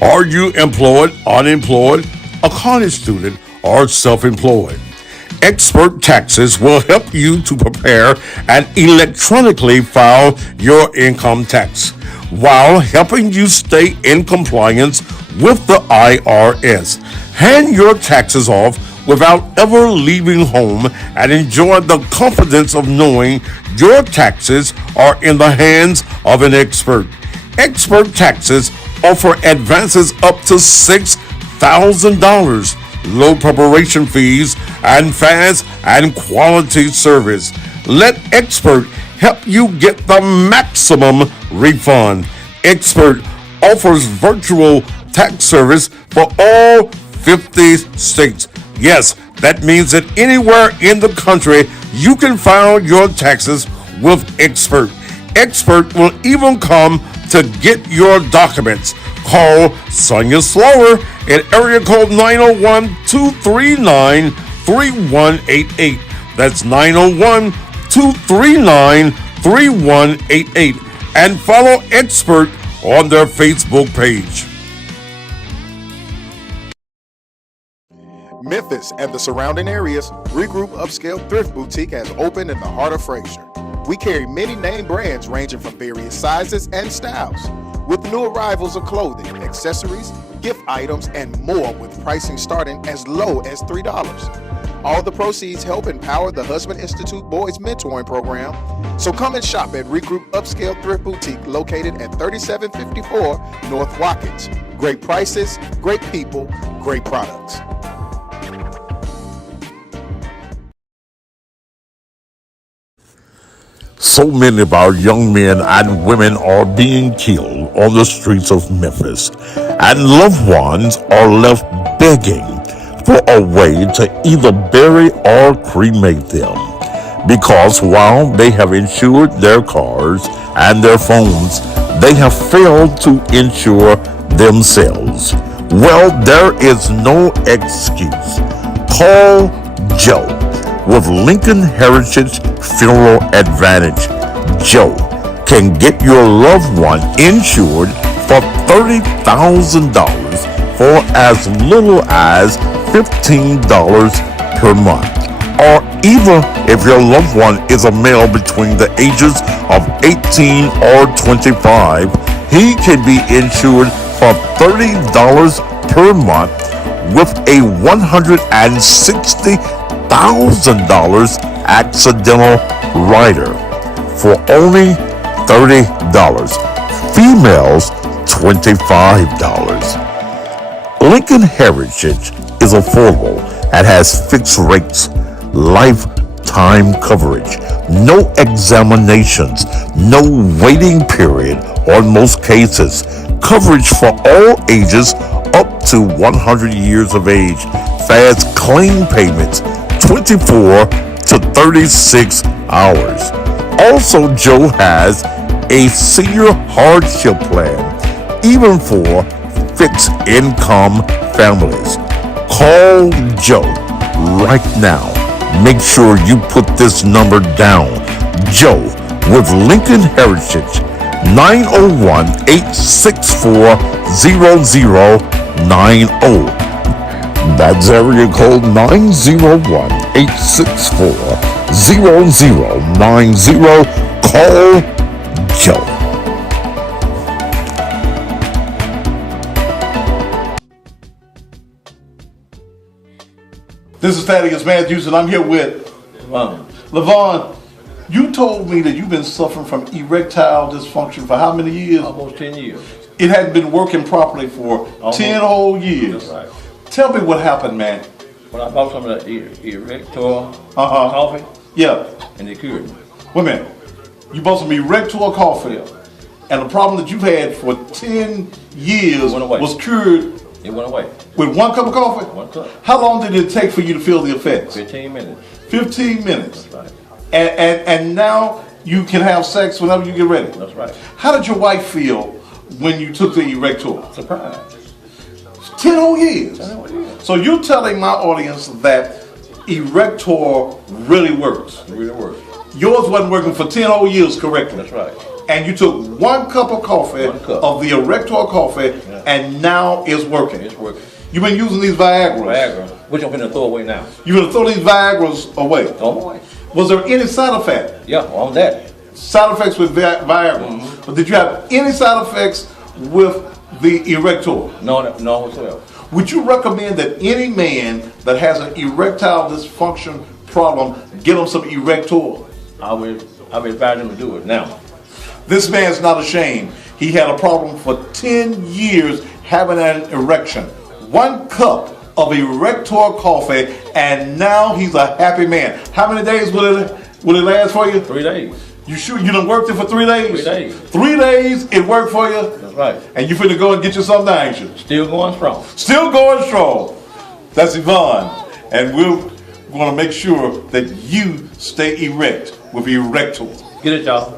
Are you employed, unemployed, a college student, or self-employed? Expert Taxes will help you to prepare and electronically file your income tax while helping you stay in compliance with the IRS. Hand your taxes off without ever leaving home and enjoy the confidence of knowing your taxes are in the hands of an expert. Expert Taxes offer advances up to $6,000, low preparation fees, and fast and quality service. Let Expert help you get the maximum refund. Expert offers virtual tax service for all 50 states. Yes, that means that anywhere in the country you can file your taxes with Expert. Expert will even come to get your documents. Call Sonia Slower at area code 901-239-3188. That's 901-239-3188. And follow Expert on their Facebook page. Memphis and the surrounding areas, Regroup Upscale Thrift Boutique has opened in the heart of Fraser. We carry many name brands ranging from various sizes and styles, with new arrivals of clothing, accessories, gift items, and more, with pricing starting as low as $3. All the proceeds help empower the Husband Institute Boys Mentoring Program. So come and shop at Regroup Upscale Thrift Boutique, located at 3754 North Watkins. Great prices, great people, great products. So many of our young men and women are being killed on the streets of Memphis, and loved ones are left begging for a way to either bury or cremate them, because while they have insured their cars and their phones, they have failed to insure themselves. Well, there is no excuse. Call Joe with Lincoln Heritage Funeral Advantage. Joe can get your loved one insured for $30,000 for as little as $15 per month. Or even if your loved one is a male between the ages of 18 or 25, he can be insured for $30 per month with a $160,000 accidental rider for only $30. Females, $25. Lincoln Heritage is affordable and has fixed rates, lifetime coverage, no examinations, no waiting period on most cases, coverage for all ages up to 100 years of age, fast claim payments, 24 to 36 hours. Also, Joe has a senior hardship plan, even for fixed income families. Call Joe right now. Make sure you put this number down. Joe with Lincoln Heritage, 901-864-0090. That's area code 901-864-0090. Call Joe. This is Thaddeus Matthews, and I'm here with Levon. You told me that you've been suffering from erectile dysfunction for how many years? Almost 10 years. It hadn't been working properly for 10 whole years. That's right. Tell me what happened, man. When I bought some of that Erector coffee, Yeah. and they cured me. Wait a minute. You bought some Erector coffee, Yeah. and the problem that you've had for 10 years Went away. was cured It went away. with one cup of coffee? One cup. How long did it take for you to feel the effects? 15 minutes. 15 minutes. That's right. And now you can have sex whenever you get ready. That's right. How did your wife feel when you took the Erector? Surprise. 10 whole years. 10 whole years. So you're telling my audience that Erector really works. It really works. Yours wasn't working for 10 whole years correctly. That's right. And you took 1 cup of coffee of the Erector coffee, and now it's working. It's working. You've been using these Viagra. Which I'm gonna throw away now. You're gonna throw these Viagra's away. Throw them away. Was there any side effect? Yeah, on that. Side effects with Viagra. But did you have any side effects with the Erector? No whatsoever. Would you recommend that any man that has an erectile dysfunction problem get him some Erector? I would advise him to do it now. This man's not ashamed. He had a problem for 10 years having an erection. 1 cup of Erector coffee, and now he's a happy man. How many days will it last for you? 3 days. You sure you done worked it for 3 days? 3 days. 3 days it worked for you? That's right. And you finna go and get you something now, ain't you? Still going strong. Still going strong. That's Yvonne. And we're gonna make sure that you stay erect with Erector. Get it, y'all.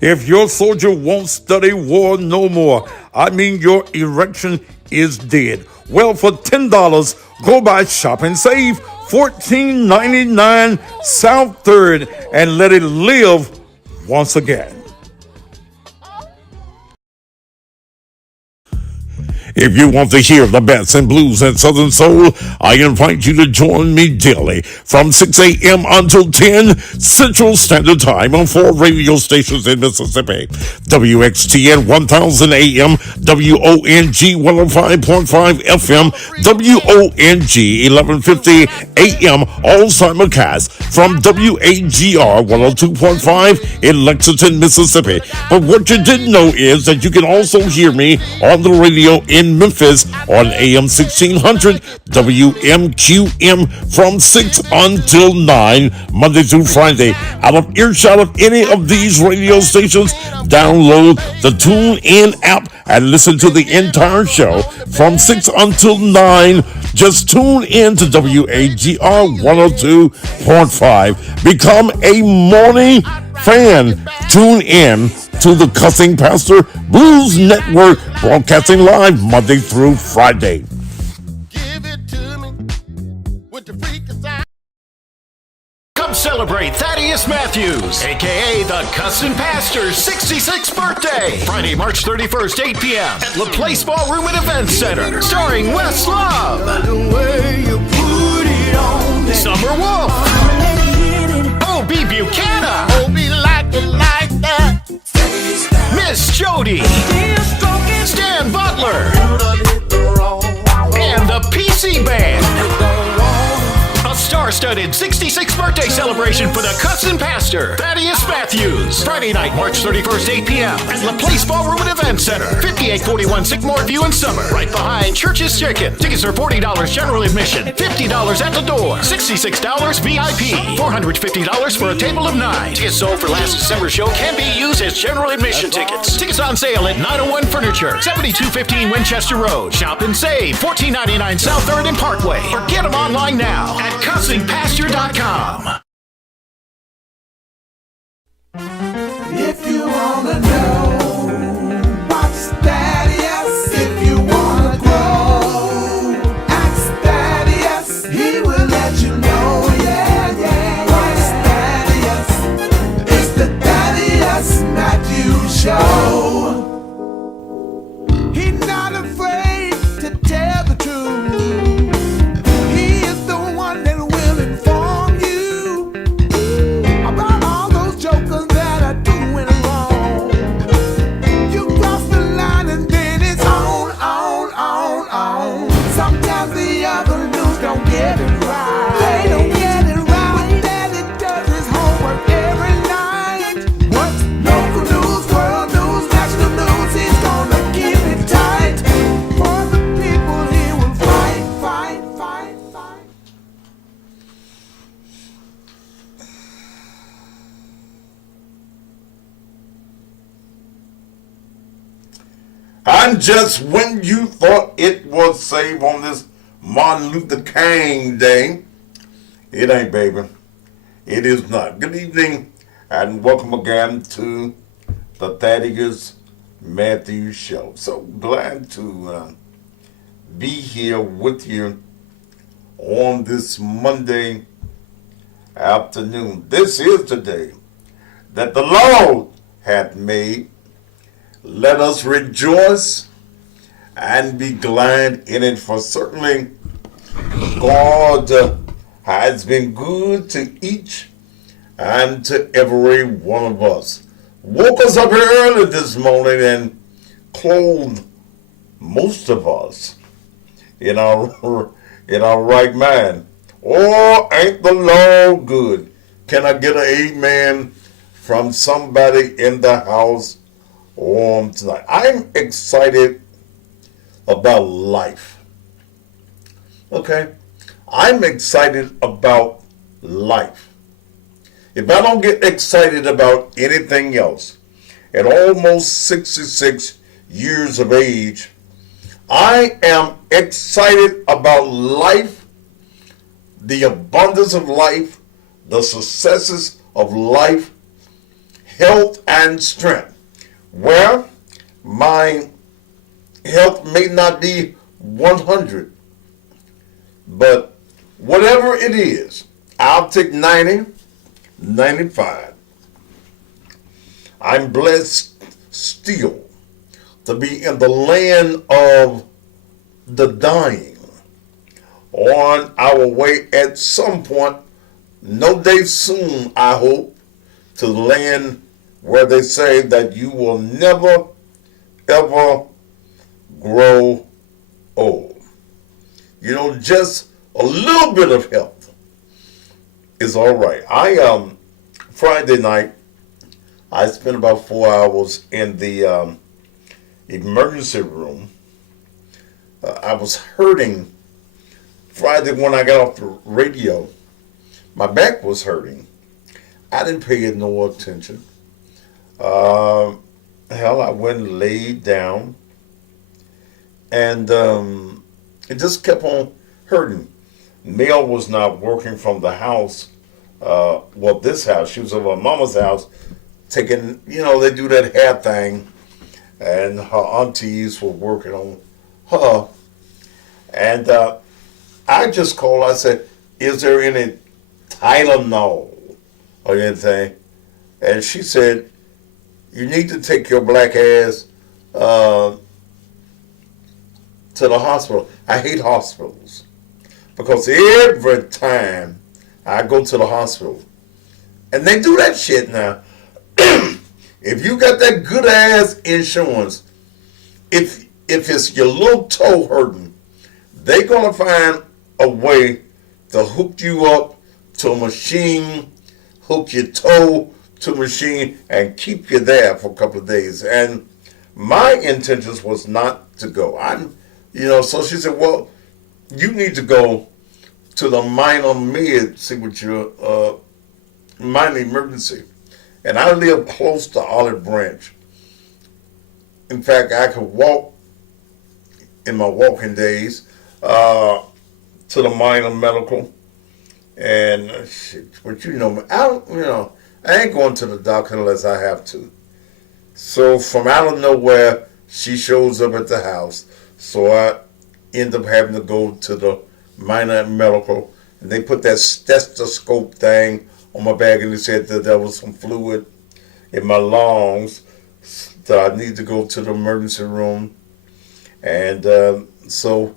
If your soldier won't study war no more, I mean your erection is dead. Well, for $10, go by Shop and Save, $14.99 South 3rd, and let it live once again. If you want to hear the best in blues and southern soul, I invite you to join me daily from 6 a.m. until 10 Central Standard Time on 4 radio stations in Mississippi. WXTN 1000 AM, WONG 105.5 FM, WONG 1150 AM, all simulcast from WAGR 102.5 in Lexington, Mississippi. But what you didn't know is that you can also hear me on the radio in Memphis on AM 1600 WMQM from 6 until 9 Monday through Friday. Out of earshot of any of these radio stations, download the TuneIn app and listen to the entire show from 6 until 9. Just tune in to WAGR 102.5. Become a morning fan. Tune in to the Cussing Pastor Blues Network, broadcasting live Monday through Friday. Give it to me with the freak aside. Come celebrate Thaddeus Matthews, a.k.a. the Cussing Pastor's 66th birthday. Friday, March 31st, 8 p.m. at La Place Ballroom and Event Center. Starring Wes Love, Summer Wolf, O.B. Buchanan, Miss Jody, Stan Butler, and the PC Band. A star-studded 66th birthday celebration for the Cussing Pastor, Thaddeus Matthews. Friday night, March 31st, 8 p.m. at La Place Ballroom and Event Center, 5841 Sycamore View in Summer, right behind Church's Chicken. Tickets are $40 general admission, $50 at the door, $66 VIP, $450 for a table of 9. Tickets sold for last December's show can be used as general admission tickets. Tickets on sale at 901 Furniture, 7215 Winchester Road. Shop and save, $14.99 South 3rd and Parkway. Or get them online now at CussingPastor.com. If you wanna know what's Thaddeus, if you wanna grow, ask Thaddeus, he will let you know, yeah. What's Thaddeus? It's the Thaddeus Matthews Show. He's not afraid to tell the truth. He is the one that will inform you about all those jokers that are doing wrong. You cross the line and then it's on. Sometimes the other news don't get it right. They don't get it right. What Daddy does his homework every night. What's local news, world news, national news, he's gonna keep it tight. For the people he will fight. And just when you thought it was safe on this Martin Luther King Day, it ain't, baby. It is not. Good evening, and welcome again to the Thaddeus Matthews Show. So glad to be here with you on this Monday afternoon. This is the day that the Lord hath made. Let us rejoice and be glad in it, for certainly God has been good to each and to every one of us. Woke us up early this morning and clothed most of us in our right mind. Oh, ain't the Lord good? Can I get an amen from somebody in the house tonight? I'm excited about life. Okay? I'm excited about life. If I don't get excited about anything else, at almost 66 years of age, I am excited about life, the abundance of life, the successes of life, health and strength. Where my health may not be 100, but whatever it is, I'll take 90, 95. I'm blessed still to be in the land of the dying, on our way at some point, no day soon, I hope, to the land where they say that you will never, ever grow old. You know, just a little bit of health is all right. Friday night, I spent about 4 hours in the emergency room. I was hurting Friday when I got off the radio. My back was hurting. I didn't pay it no attention. Hell, I went and laid down, and it just kept on hurting. Mel was not working from the house. This house. She was at my mama's house, taking, they do that hair thing, and her aunties were working on her. And I just called. I said, "Is there any Tylenol or anything?" And she said, "You need to take your black ass to the hospital." I hate hospitals because every time I go to the hospital, and they do that shit now. If you got that good ass insurance, if it's your little toe hurting, they gonna find a way to hook you up to a machine, hook your toe to a machine, and keep you there for a couple of days. And my intentions was not to go. So she said, "Well, you need to go to the minor med, see what your minor emergency." And I live close to Olive Branch. In fact, I could walk in my walking days to the minor medical. And but I ain't going to the doctor unless I have to. So from out of nowhere, she shows up at the house. So I end up having to go to the minor medical, and they put that stethoscope thing on my back, and they said that there was some fluid in my lungs, that I need to go to the emergency room. And so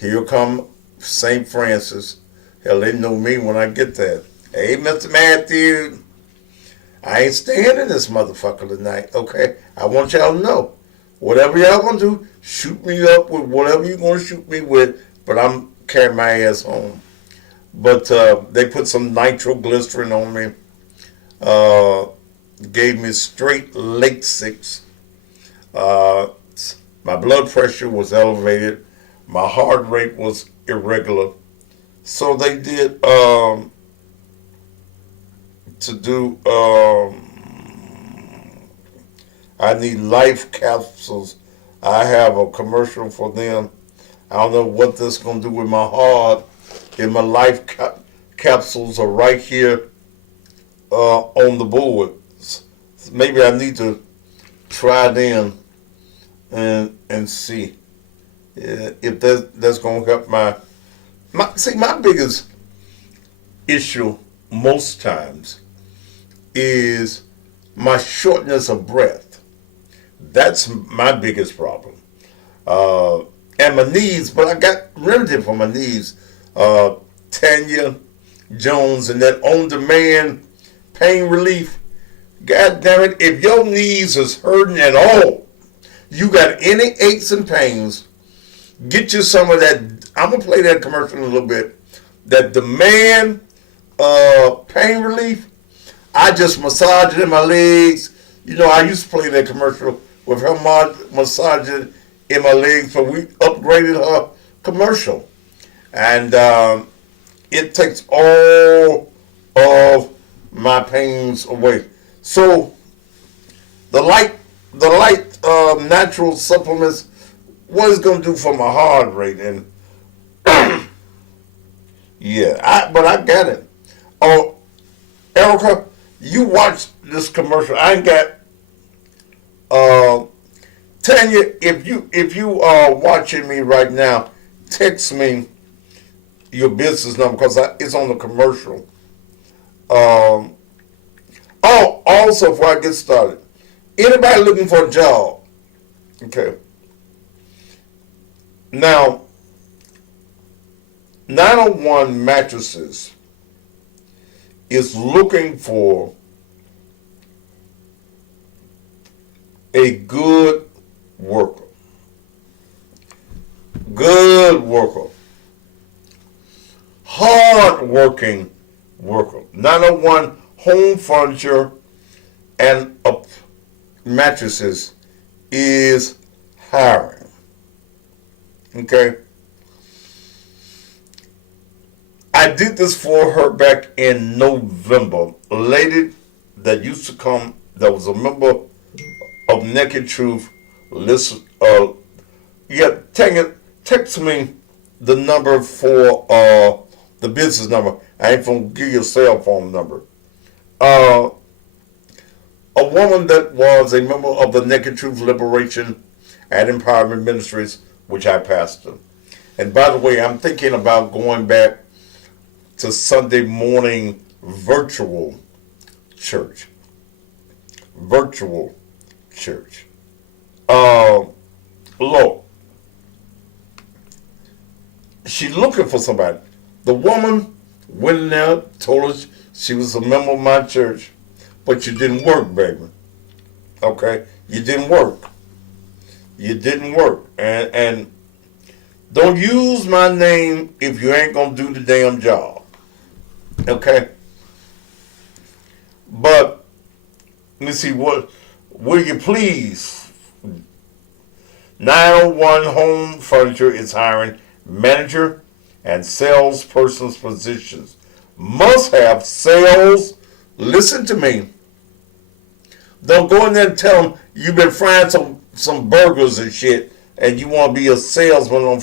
here come St. Francis. Hell, they know me when I get there. "Hey, Mr. Matthew, I ain't staying in this motherfucker tonight, okay? I want y'all to know, whatever y'all gonna do, shoot me up with whatever you gonna shoot me with, but I'm carrying my ass home." But they put some nitroglycerin on me, gave me straight Lasix. My blood pressure was elevated. My heart rate was irregular. So they did I need life capsules. I have a commercial for them. I don't know what this is going to do with my heart. And my life capsules are right here on the board. Maybe I need to try them and see if that's going to help my biggest issue most times is my shortness of breath. That's my biggest problem. And my knees, but I got remedy for my knees. Tanya Jones and that on-demand pain relief. God damn it, if your knees is hurting at all, you got any aches and pains, get you some of that. I'm going to play that commercial in a little bit. That demand pain relief. I just massage it in my legs. You know, I used to play that commercial with her massaging in my legs, but we upgraded her commercial. And it takes all of my pains away. So the light natural supplements, what it's gonna do for my heart rate, and yeah, but I got it. Oh, Erica, you watch this commercial. I ain't got. Tanya, if you are watching me right now, text me your business number because it's on the commercial. Oh, also before I get started, anybody looking for a job? Okay. Now, 901 Mattresses is looking for a good worker. Good worker. Hard working worker. 901 Home Furniture and Mattresses is hiring. Okay. I did this for her back in November. A lady that used to come, that was a member of Naked Truth. Listen, text me the number for the business number. I ain't gonna give you a cell phone number. A woman that was a member of the Naked Truth Liberation and Empowerment Ministries, which I pastor. And by the way, I'm thinking about going back to Sunday morning virtual church. Virtual church. Look, she's looking for somebody. The woman went in there, told her she was a member of my church, but you didn't work, baby. Okay? You didn't work. You didn't work. And don't use my name if you ain't gonna do the damn job. Okay? But let me see, will you please? 901 Home Furniture is hiring manager and salesperson's positions. Must have sales. Listen to me. Don't go in there and tell them you've been frying some burgers and shit and you want to be a salesman on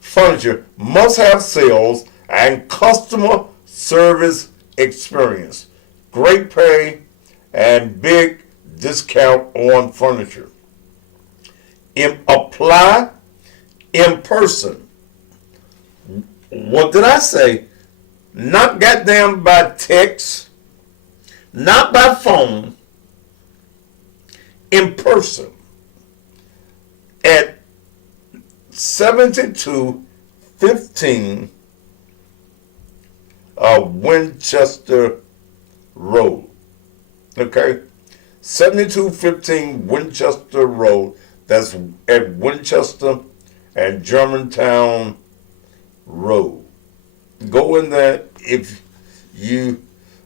furniture. Must have sales and customer service experience. Great pay and big discount on furniture. Apply in person. What did I say? Not goddamn by text, not by phone, in person at 7215 Winchester Road. Okay? 7215 Winchester Road. That's at Winchester and Germantown Road. Go in there if you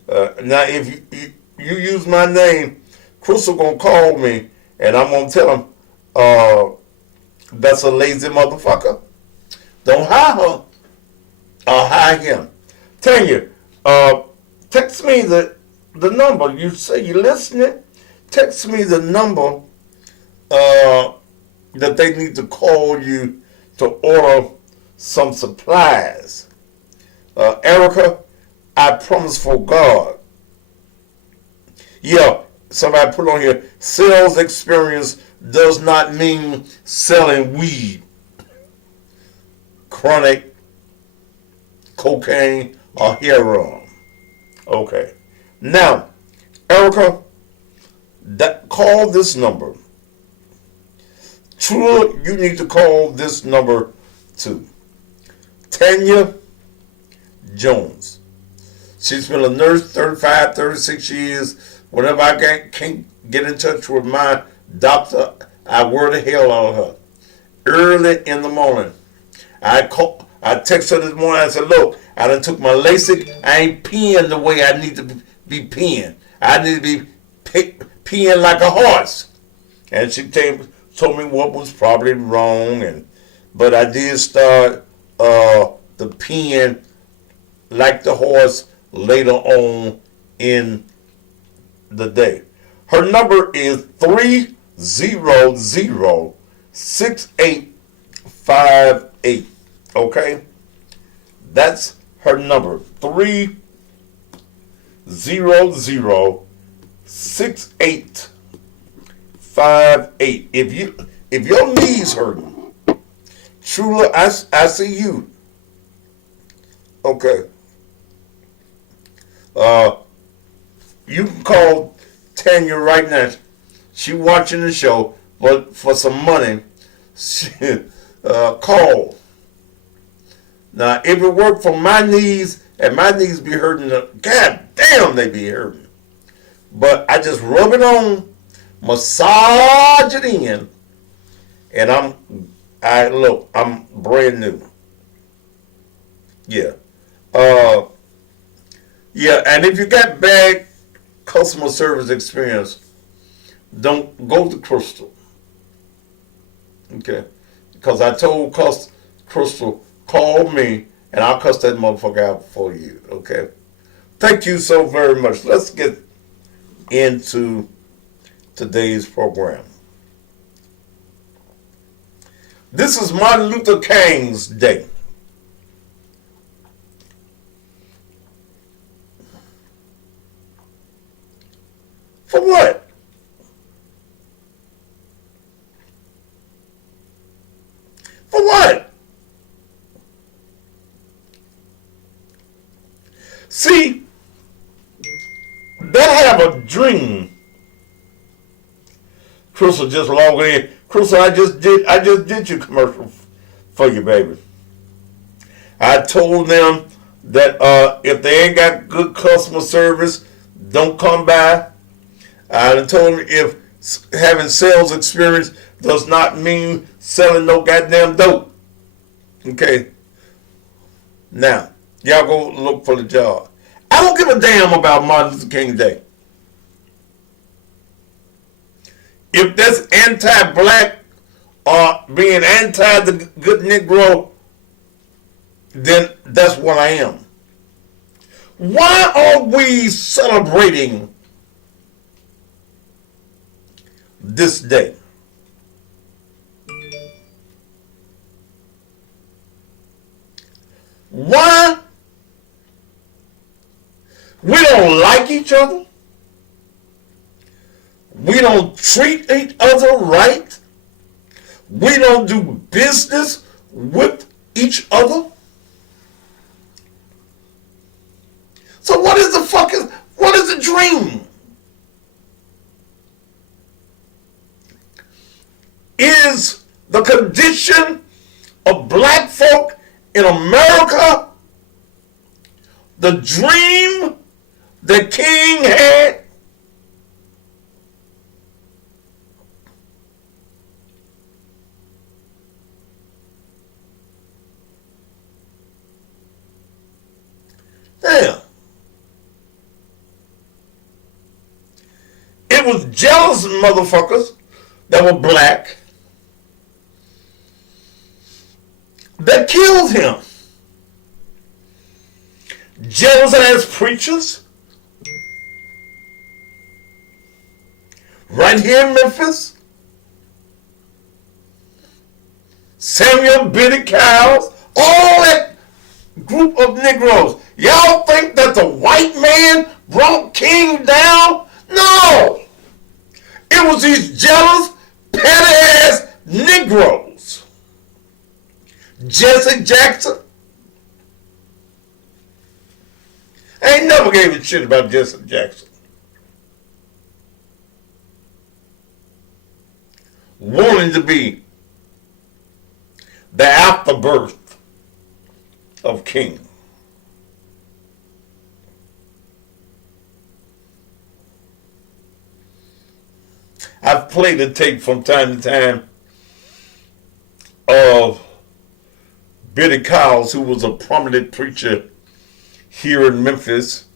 if you use my name. Crystal gonna call me and I'm gonna tell him that's a lazy motherfucker. Don't hire her or hire him. Tanya, text me the number. You say you're listening. Text me the number that they need to call you to order some supplies. Erica, I promise for God. Yeah, somebody put on here, sales experience does not mean selling weed, chronic, cocaine, or heroin. Okay. Now, Erica, That call this number. True, you need to call this number too. Tanya Jones. She's been a nurse 35, 36 years. Whenever I can't get in touch with my doctor, I worry the hell out of her. Early in the morning, I text her this morning. I said, "Look, I done took my LASIK. I ain't peeing the way I need to be peeing. I need to be peeing like a horse." And she told me what was probably wrong, but I did start the peeing like the horse later on in the day. Her number is 300-6858. Okay? That's her number. 300-6858. If your knees hurting, truly, I see you. Okay. You can call Tanya right now. She watching the show, but for some money, call. Now, if it worked for my knees, and my knees be hurting, god damn, they be hurting. But I just rub it on, massage it in, and I'm brand new. Yeah. Yeah, and if you got bad customer service experience, don't go to Crystal. Okay? Because I told Crystal, call me, and I'll cuss that motherfucker out for you. Okay? Thank you so very much. Let's get into today's program. This is Martin Luther King's Day. For what? For what? See, they have a dream. Crystal just logged in. Crystal, I just did your commercial for you, baby. I told them that if they ain't got good customer service, don't come by. I told them if having sales experience does not mean selling no goddamn dope. Okay. Now, y'all go look for the job. I don't give a damn about Martin Luther King Day. If that's anti-black or being anti the good Negro, then that's what I am. Why are we celebrating this day? Why? We don't like each other. We don't treat each other right. We don't do business with each other. So what is the dream? Is the condition of black folk in America the dream that King had? Damn. It was jealous motherfuckers that were black that killed him. Jealous ass preachers right here in Memphis. Samuel Benny Cowles, all that group of Negroes. Y'all think that the white man brought King down? No! It was these jealous, petty-ass Negroes. Jesse Jackson. I ain't never gave a shit about Jesse Jackson. wanting to be the afterbirth of King. I've played a tape from time to time of Billy Cowles, who was a prominent preacher here in Memphis,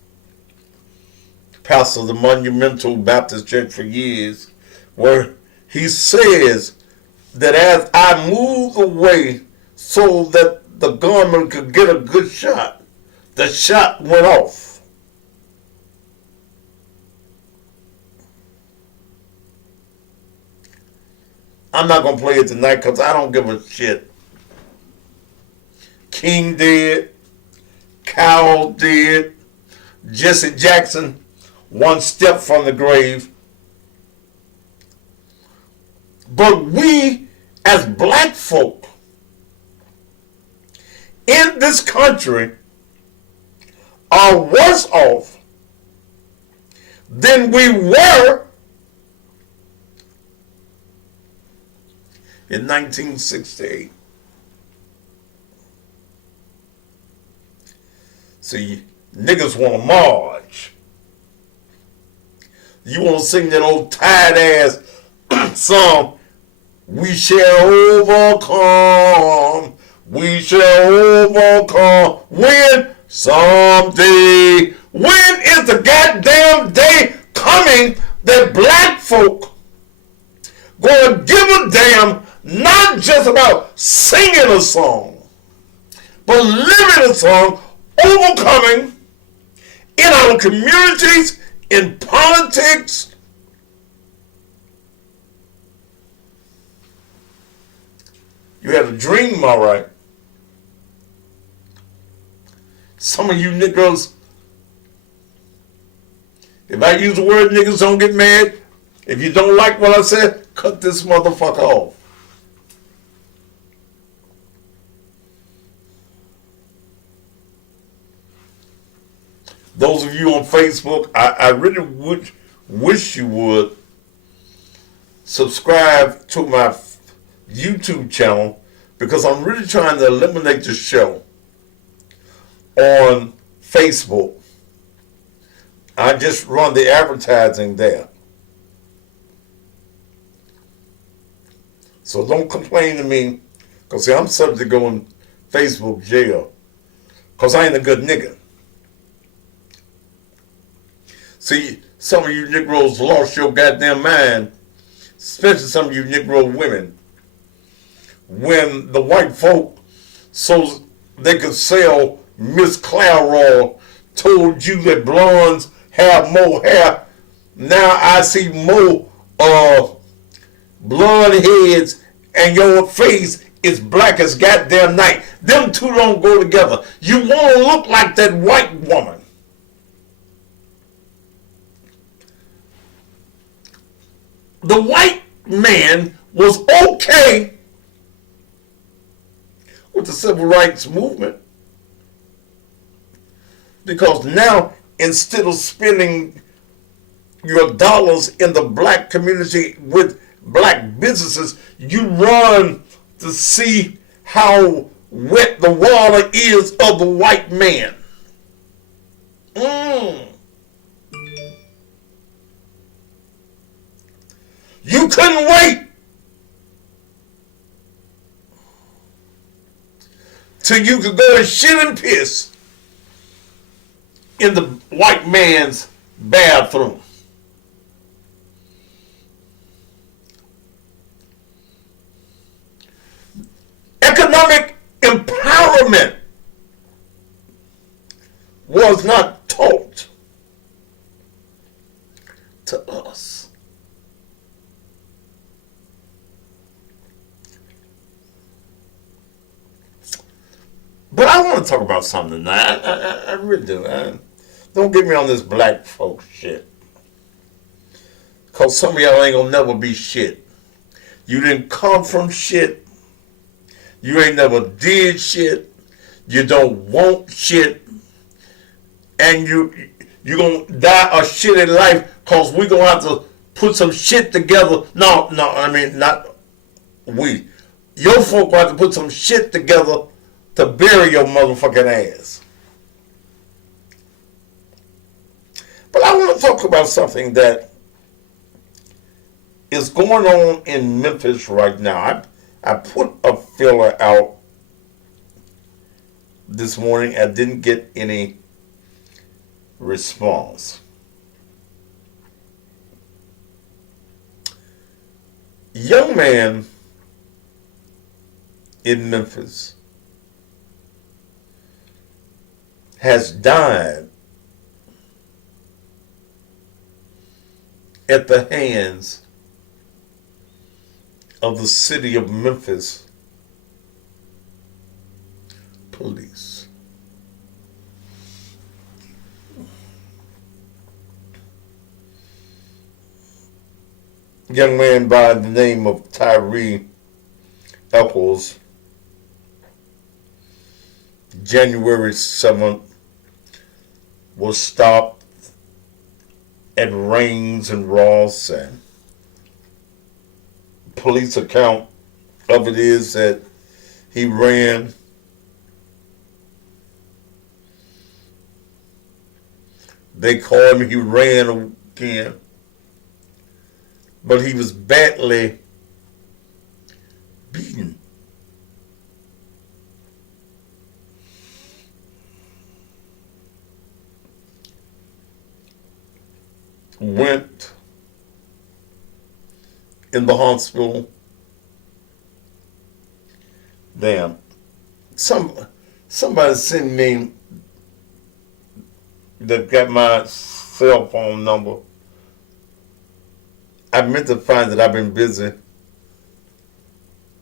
pastor of the Monumental Baptist Church for years, where he says that as I moved away so that the gunman could get a good shot, the shot went off. I'm not going to play it tonight because I don't give a shit. King dead, Cowell dead, Jesse Jackson one step from the grave. But we as black folk in this country are worse off than we were in 1968. See, niggas want to march. You want to sing that old tired ass song, we shall overcome, we shall overcome, when? Someday. When is the goddamn day coming that black folk gonna give a damn not just about singing a song, but living a song, overcoming in our communities, in politics? You had a dream, all right. Some of you niggas, if I use the word niggas, don't get mad. If you don't like what I said, cut this motherfucker off. Those of you on Facebook, I really would wish you would subscribe to my YouTube channel, because I'm really trying to eliminate the show on Facebook. I just run the advertising there. So don't complain to me, because see, I'm subject to going Facebook jail, because I ain't a good nigga. See, some of you Negroes lost your goddamn mind, especially some of you Negro women, when the white folk, so they could sell Miss Clairol, told you that blondes have more hair. Now I see more blonde heads and your face is black as goddamn night. Them two don't go together. You want to look like that white woman. The white man was okay with the civil rights movement, because now, instead of spending your dollars in the black community with black businesses, you run to see how wet the water is of the white man. You couldn't wait till you could go and shit and piss in the white man's bathroom. Economic empowerment was not taught to us. But I want to talk about something tonight. I really do. Don't get me on this black folk shit, because some of y'all ain't gonna never be shit. You didn't come from shit. You ain't never did shit. You don't want shit. And you gonna die a shitty life, because we gonna have to put some shit together. No, I mean, not Your folk got to put some shit together to bury your motherfucking ass. But I want to talk about something that is going on in Memphis right now. I put a filler out this morning. I didn't get any response. Young man in Memphis has died at the hands of the city of Memphis police. Young man by the name of Tyre Eccles, January 7th, was stopped at Rains and Ross, and police account of it is that he ran they called him, he ran again, but he was badly beaten. Went in the hospital. Damn. Somebody sent me that got my cell phone number. I meant to find it. I've been busy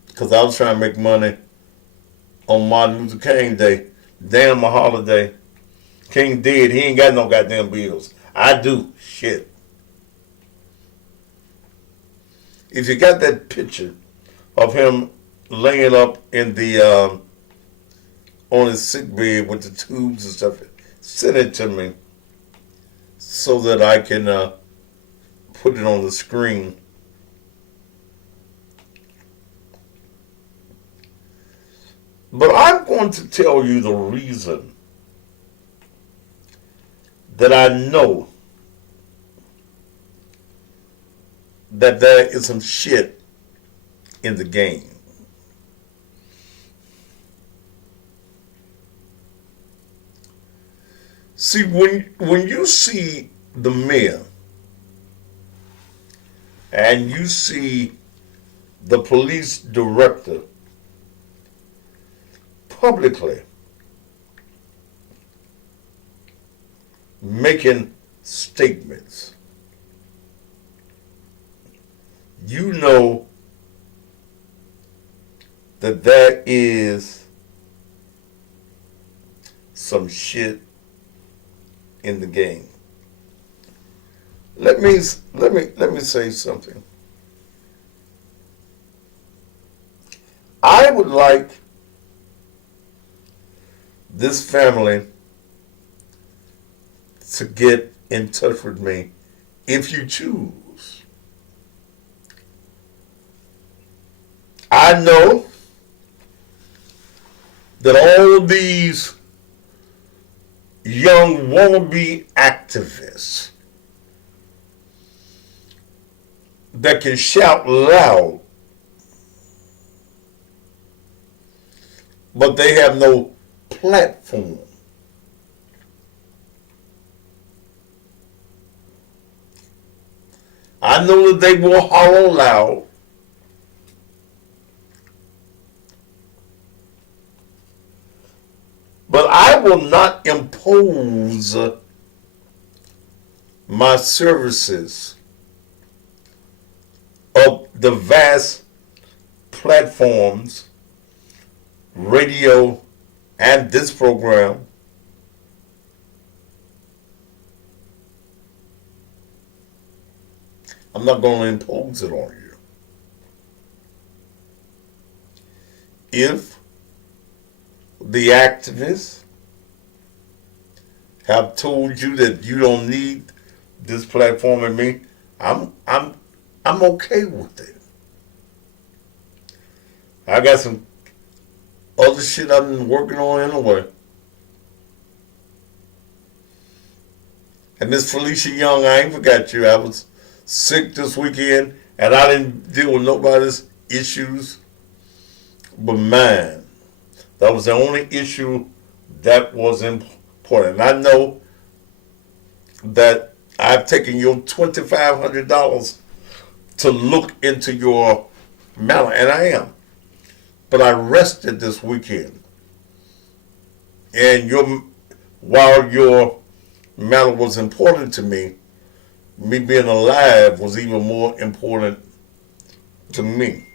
because I was trying to make money on Martin Luther King Day. Damn, a holiday. King dead. He ain't got no goddamn bills. I do. Shit. If you got that picture of him laying up in the on his sick bed with the tubes and stuff, send it to me so that I can put it on the screen. But I'm going to tell you the reason that I know that there is some shit in the game. See, when you see the mayor and you see the police director publicly making statements, you know that there is some shit in the game. Let me say something. I would like this family to get in touch with me if you choose. I know that all these young wannabe activists that can shout loud, but they have no platform. I know that they will holler loud, but I will not impose my services of the vast platforms, radio, and this program. I'm not going to impose it on you. If the activists have told you that you don't need this platform and me, I'm okay with it. I got some other shit I've been working on anyway. And Miss Felicia Young, I ain't forgot you. I was sick this weekend, and I didn't deal with nobody's issues but mine. That was the only issue that was important. I know that I've taken your $2,500 to look into your matter, and I am. But I rested this weekend. And while your matter was important to me being alive was even more important to me.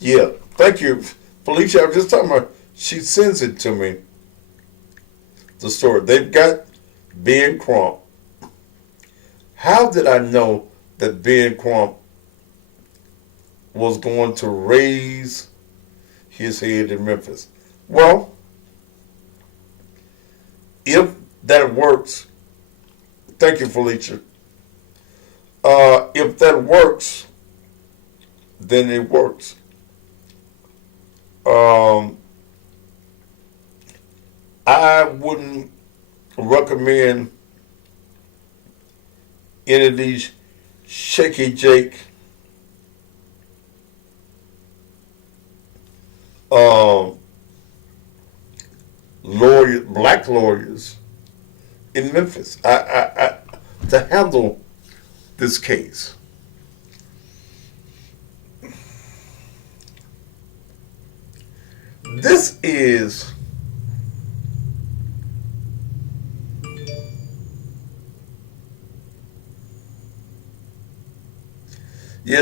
Yeah, thank you, Felicia. I was just talking about, she sends it to me, the story. They've got Ben Crump. How did I know that Ben Crump was going to raise his head in Memphis? Well, if that works, thank you, Felicia. If that works, then it works. I wouldn't recommend any of these shaky Jake black lawyers in Memphis to handle this case. This is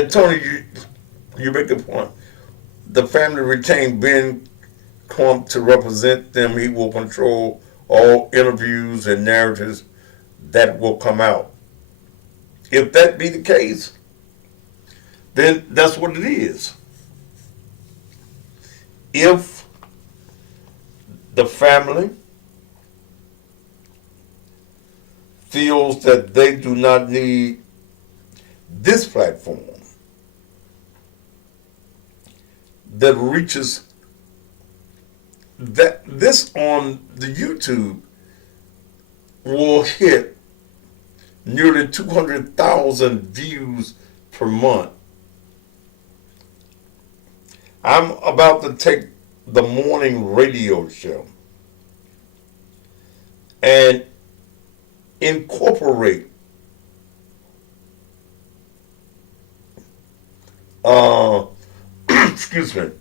Tony, you make a point. The family retained Ben Crump to represent them. He will control all interviews and narratives that will come out. If that be the case, then that's what it is. If the family feels that they do not need this platform that reaches that this on the YouTube will hit nearly 200,000 views per month. I'm about to take the morning radio show and incorporate excuse me,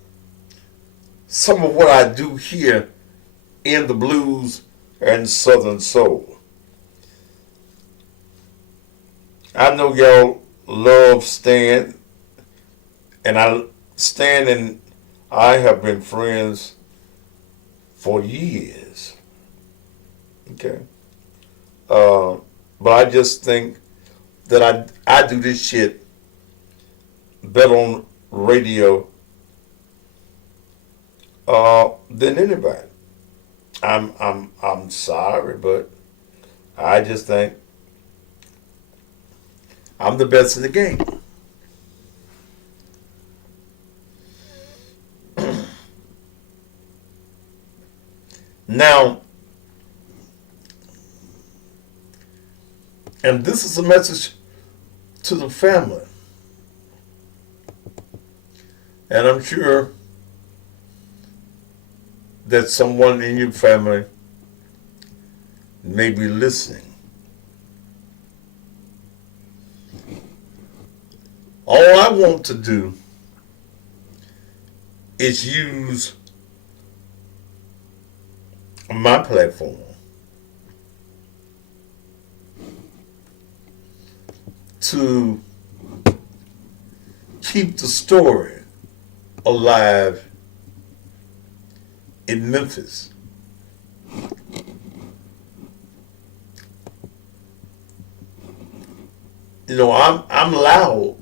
some of what I do here in the blues and southern soul. I know y'all love Stan, and Stan and I have been friends for years. Okay. But I just think that I do this shit better on radio than anybody. I'm sorry, but I just think I'm the best in the game. Now, and this is a message to the family. And I'm sure that someone in your family may be listening. All I want to do is use my platform to keep the story alive in Memphis. You know, I'm loud,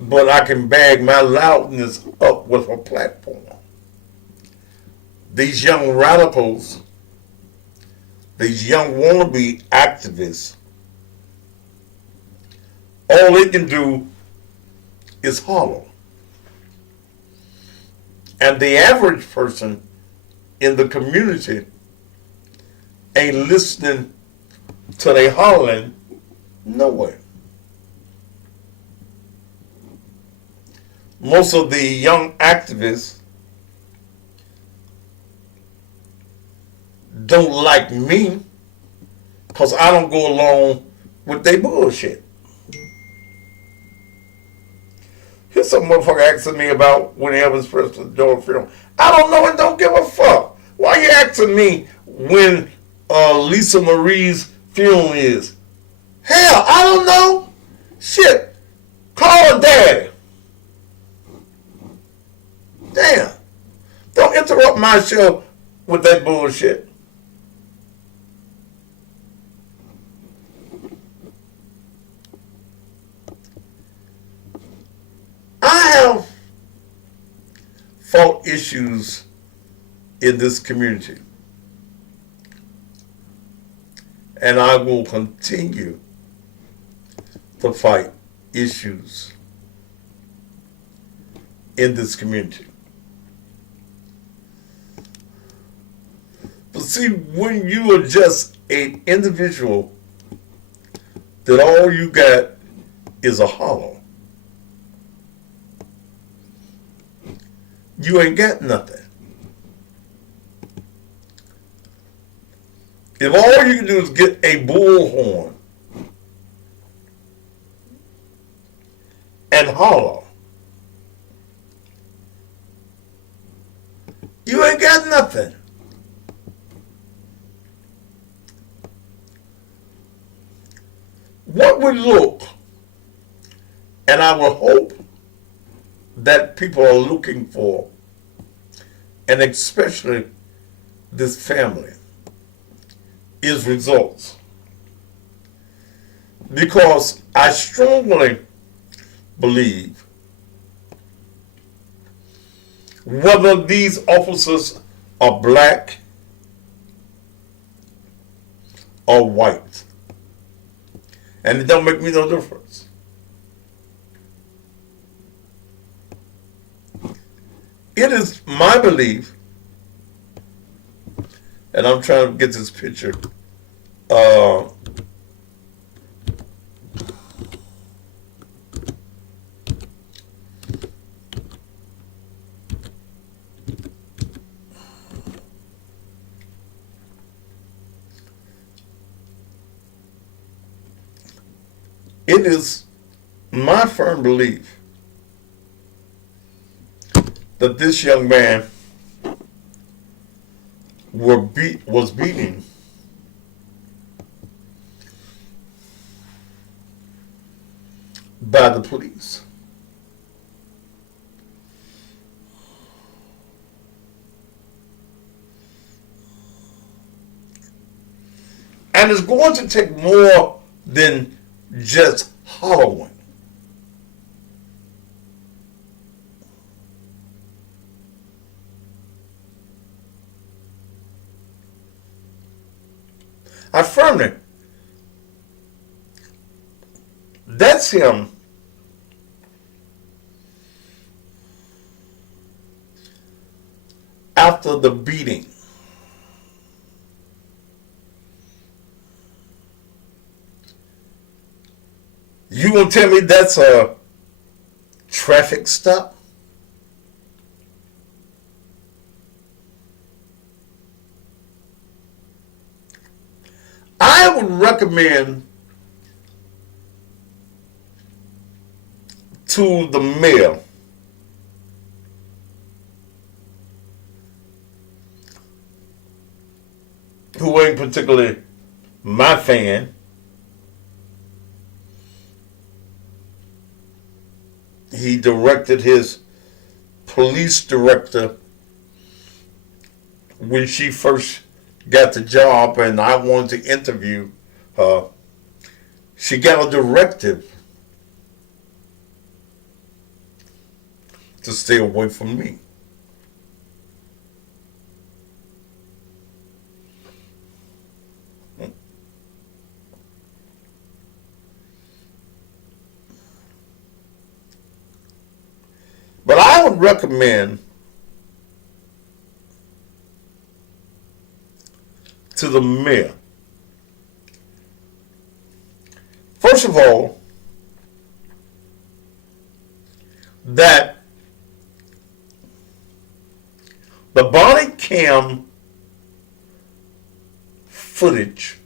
but I can bag my loudness up with a platform. These young radicals, these young wannabe activists all they can do is holler. And the average person in the community ain't listening to they hollering nowhere. Most of the young activists don't like me because I don't go along with their bullshit. Here's some motherfucker asking me about when Elvis Presley George funeral. I don't know and don't give a fuck. Why you asking me when Lisa Marie's funeral is? Hell, I don't know. Shit, call her daddy. Damn. Don't interrupt my show with that bullshit. I have fought issues in this community, and I will continue to fight issues in this community. But see, when you are just an individual that all you got is a hollow, you ain't got nothing. If all you can do is get a bullhorn and holler, you ain't got nothing. What would look, and I will hope that people are looking for, and especially this family, is results. Because I strongly believe whether these officers are black or white, and it don't make me no difference. It is my belief, and I'm trying to get this picture. It is my firm belief that this young man was beaten by the police. And it's going to take more than just hollowing. I firmly, that's him after the beating. You gonna tell me that's a traffic stop? I would recommend to the mayor who ain't particularly my fan, he directed his police director when she first got the job and I wanted to interview her. She got a directive to stay away from me. recommend to the mayor, first of all, that the body cam footage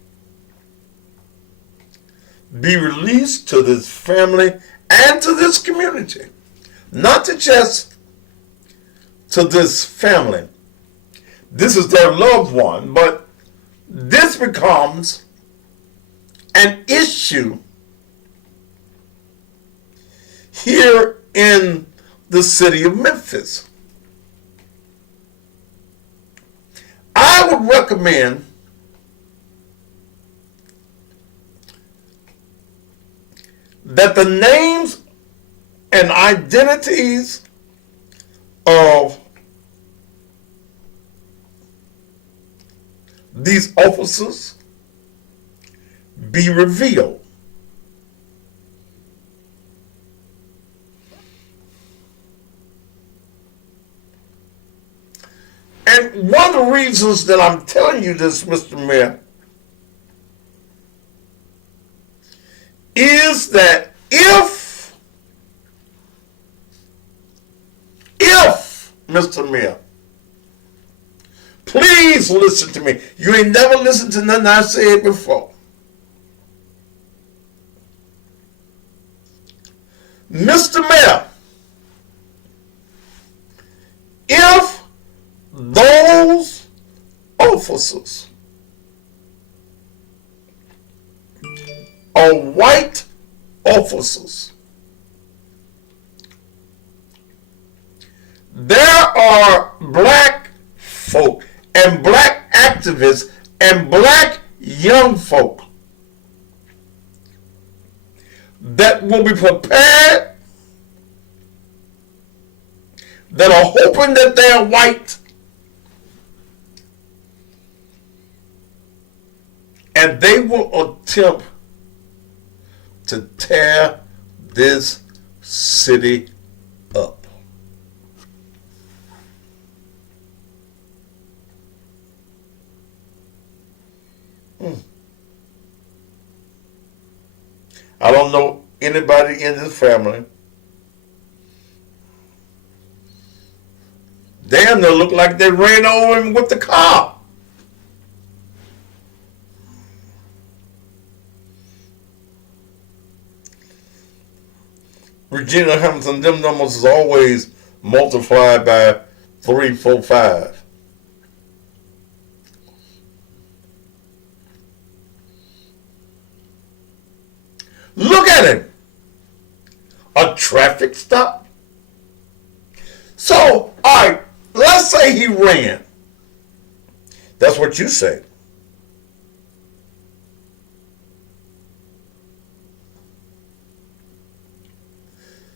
be released to this family and to this community. Not to just to this family. This is their loved one, but this becomes an issue here in the city of Memphis. I would recommend that the names and identities of these officers be revealed. And one of the reasons that I'm telling you this, Mr. Mayor, is that if, Mr. Mayor, please listen to me. You ain't never listened to nothing I said before. Mr. Mayor, if those officers are white officers, there are black folk and black activists and black young folk that will be prepared, that are hoping that they are white, and they will attempt to tear this city up. I don't know anybody in this family. Damn, they look like they ran over him with the car. Regina Hamilton, them numbers is always multiplied by 3, 4, 5. Look at him. A traffic stop. So, all right, let's say he ran. That's what you say.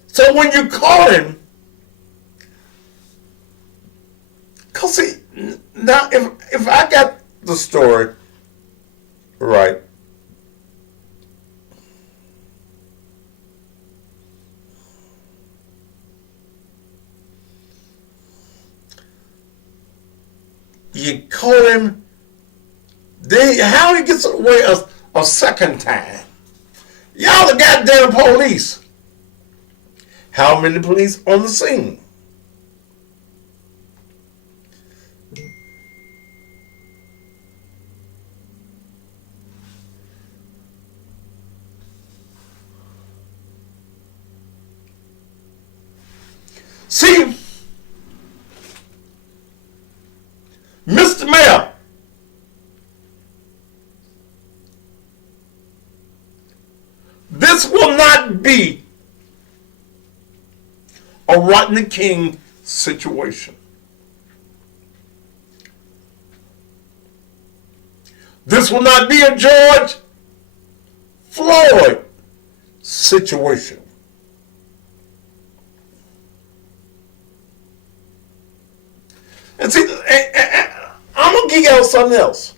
So when you call him, cause see, now if I got the story right, you call him, then how he gets away a second time? Y'all the goddamn police. How many police on the scene? See, Mr. Mayor, this will not be a Rodney King situation. This will not be a George Floyd situation. And see, I'm going to give y'all something else.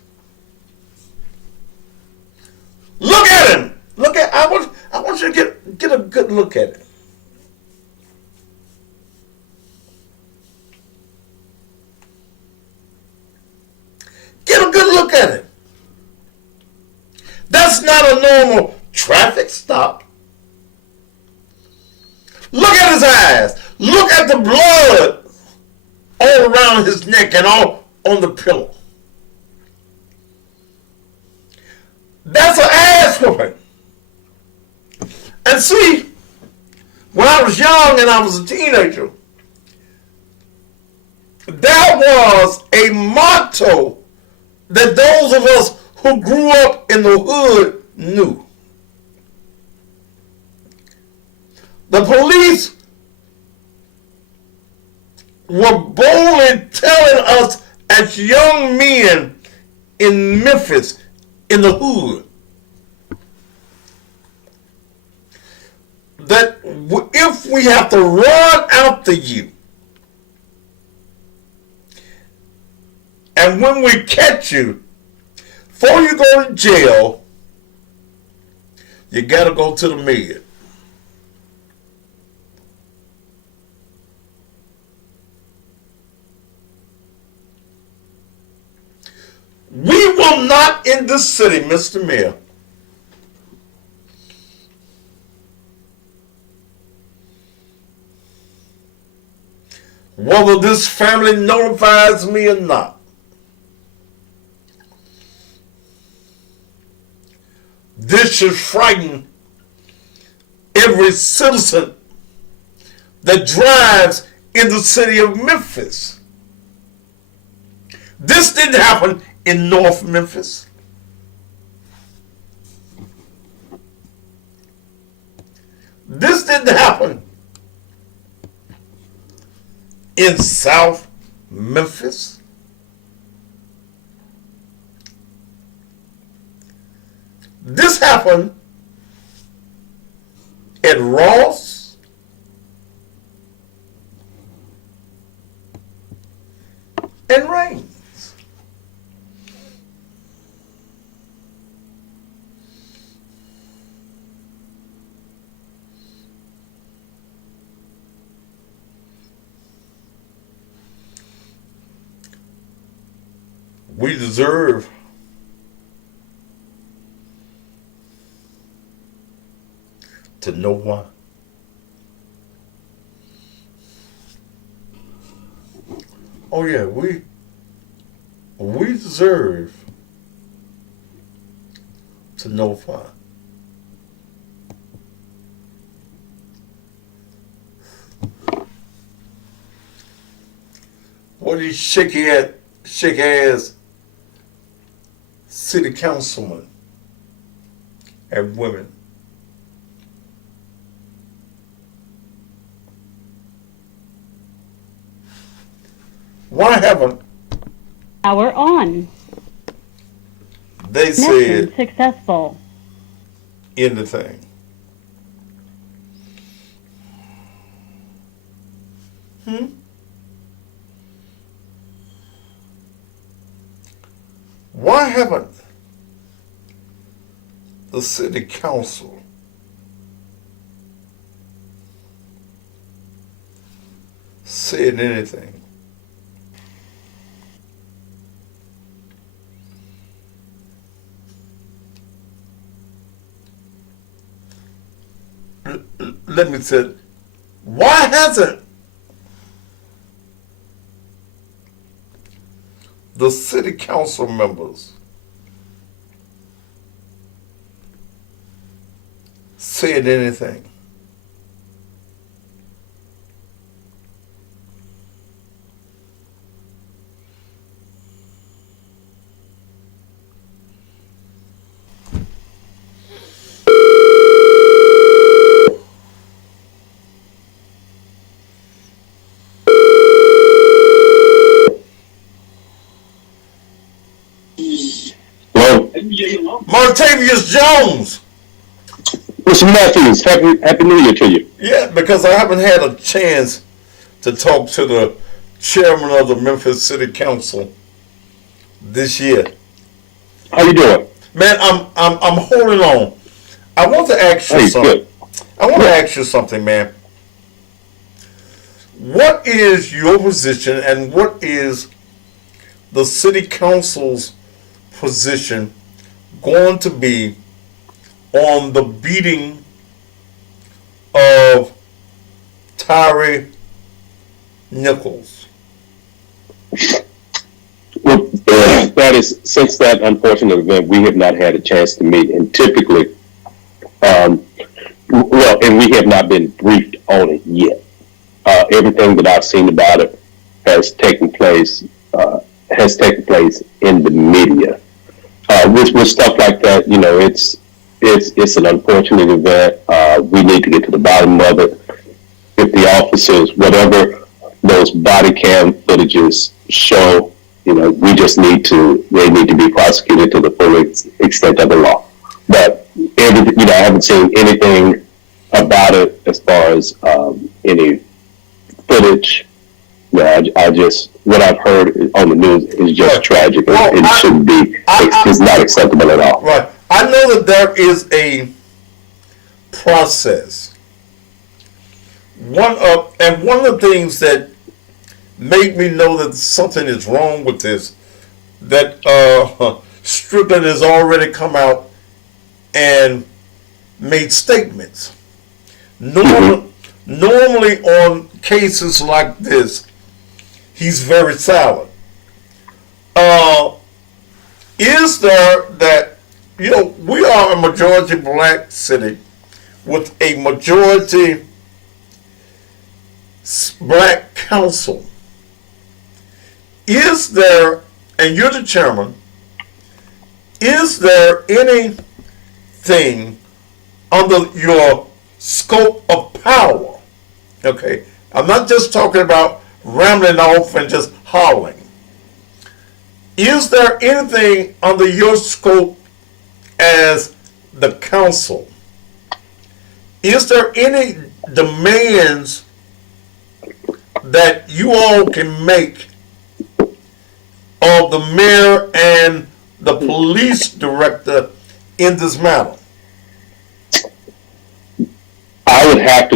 Look at him. I want you to get a good look at it. normal traffic stop. Look at his eyes. Look at the blood all around his neck and all on the pillow. That's an ass whooping. And see, when I was young and I was a teenager, that was a motto that those of us who grew up in the hood knew. The police were boldly telling us as young men in Memphis, in the hood, that if we have to run after you, and when we catch you, before you go to jail, you gotta go to the med. We will not in this city, Mr. Mayor, whether this family notifies me or not, this should frighten every citizen that drives in the city of Memphis. This didn't happen in North Memphis. This didn't happen in South Memphis. This happened at Ross and Rains. We deserve to know why. Oh yeah, we deserve to know why. What these shaky ass city councilmen and women why haven't Power on. they Mission said successful. anything? Why haven't the city council said anything? Let me say, why hasn't the city council members said anything? Martavius Jones. Mr. Matthews, happy New Year to you. Yeah, because I haven't had a chance to talk to the chairman of the Memphis City Council this year. How you doing? Man, I'm holding on. I want to ask you something. Good. I want to ask you something, man. What is your position and what is the city council's position going to be on the beating of Tyre Nichols? Well, that is, since that unfortunate event, we have not had a chance to meet, and typically, and we have not been briefed on it yet. Everything that I've seen about it has taken place in the media. With stuff like that, it's an unfortunate event. We need to get to the bottom of it. If the officers, whatever those body cam footages show, they need to be prosecuted to the full extent of the law. But I haven't seen anything about it as far as any footage. What I've heard on the news is just tragic. It shouldn't be. It's not acceptable at all. Right. I know that there is a process. One of the things that made me know that something is wrong with this, that Strickland has already come out and made statements. Normally on cases like this, he's very silent. Is there that, we are a majority black city with a majority black council. Is there, and you're the chairman, is there anything under your scope of power? Okay, I'm not just talking about rambling off and just hollering. Is there anything under your scope as the council? Is there any demands that you all can make of the mayor and the police director in this matter? I'd have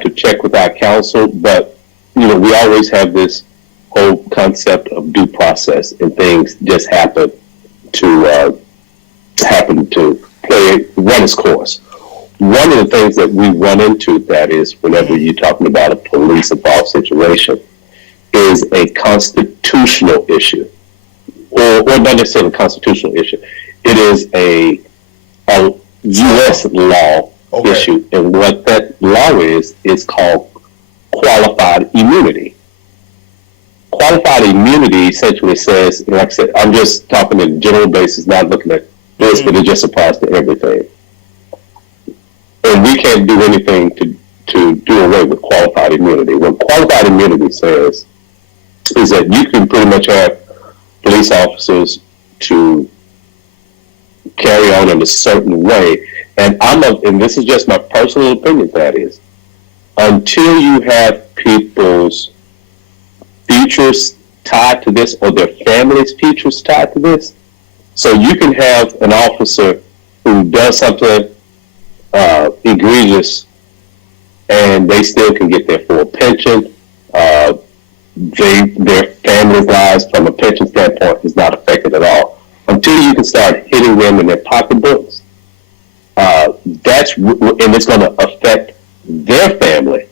to check with our council, but we always have this whole concept of due process, and things just happen to run its course. One of the things that we run into, that is, whenever you're talking about a police involved situation, is a constitutional issue, or not necessarily a constitutional issue. It is a U.S. law issue, and what that law is called qualified immunity. Qualified immunity essentially says, like I said, I'm just talking on a general basis, not looking at this, but it just applies to everything. And we can't do anything to do away with qualified immunity. What qualified immunity says is that you can pretty much have police officers to carry on in a certain way. And and this is just my personal opinion, that is, until you have people's futures tied to this, or their families' futures tied to this. So you can have an officer who does something egregious, and they still can get their full pension. Their family's lives, from a pension standpoint, is not affected at all. Until you can start hitting them in their pocketbooks, and it's going to affect their family.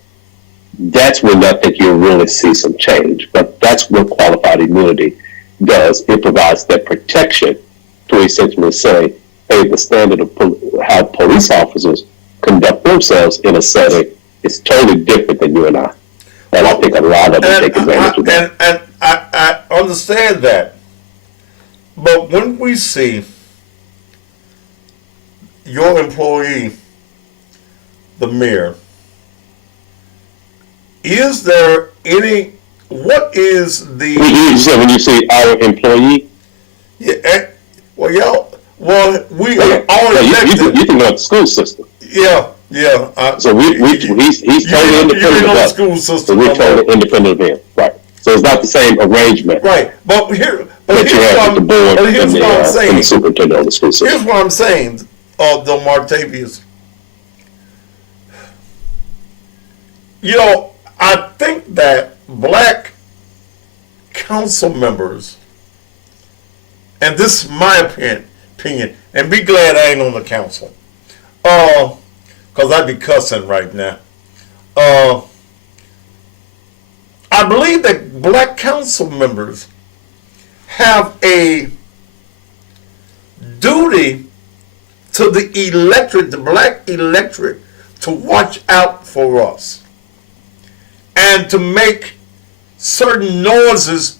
That's when I think you'll really see some change. But that's what qualified immunity does. It provides that protection to essentially say, hey, the standard of how police officers conduct themselves in a setting is totally different than you and I. And I think a lot of them take advantage of that. And I understand that. But when we see your employee, the mayor, is there what is the... You said when you say our employee? Yeah, we are all elected. You think about the school system. Yeah. So he's totally independent of us. School system. So we're totally independent of him. Right. So it's not the same arrangement. Right. But here's what I'm saying. And the superintendent of the school system. Here's what I'm saying, Del Martavius. I think that black council members, and this is my opinion, and be glad I ain't on the council, Because I'd be cussing right now. I believe that black council members have a duty to the electorate, the black electorate, to watch out for us and to make certain noises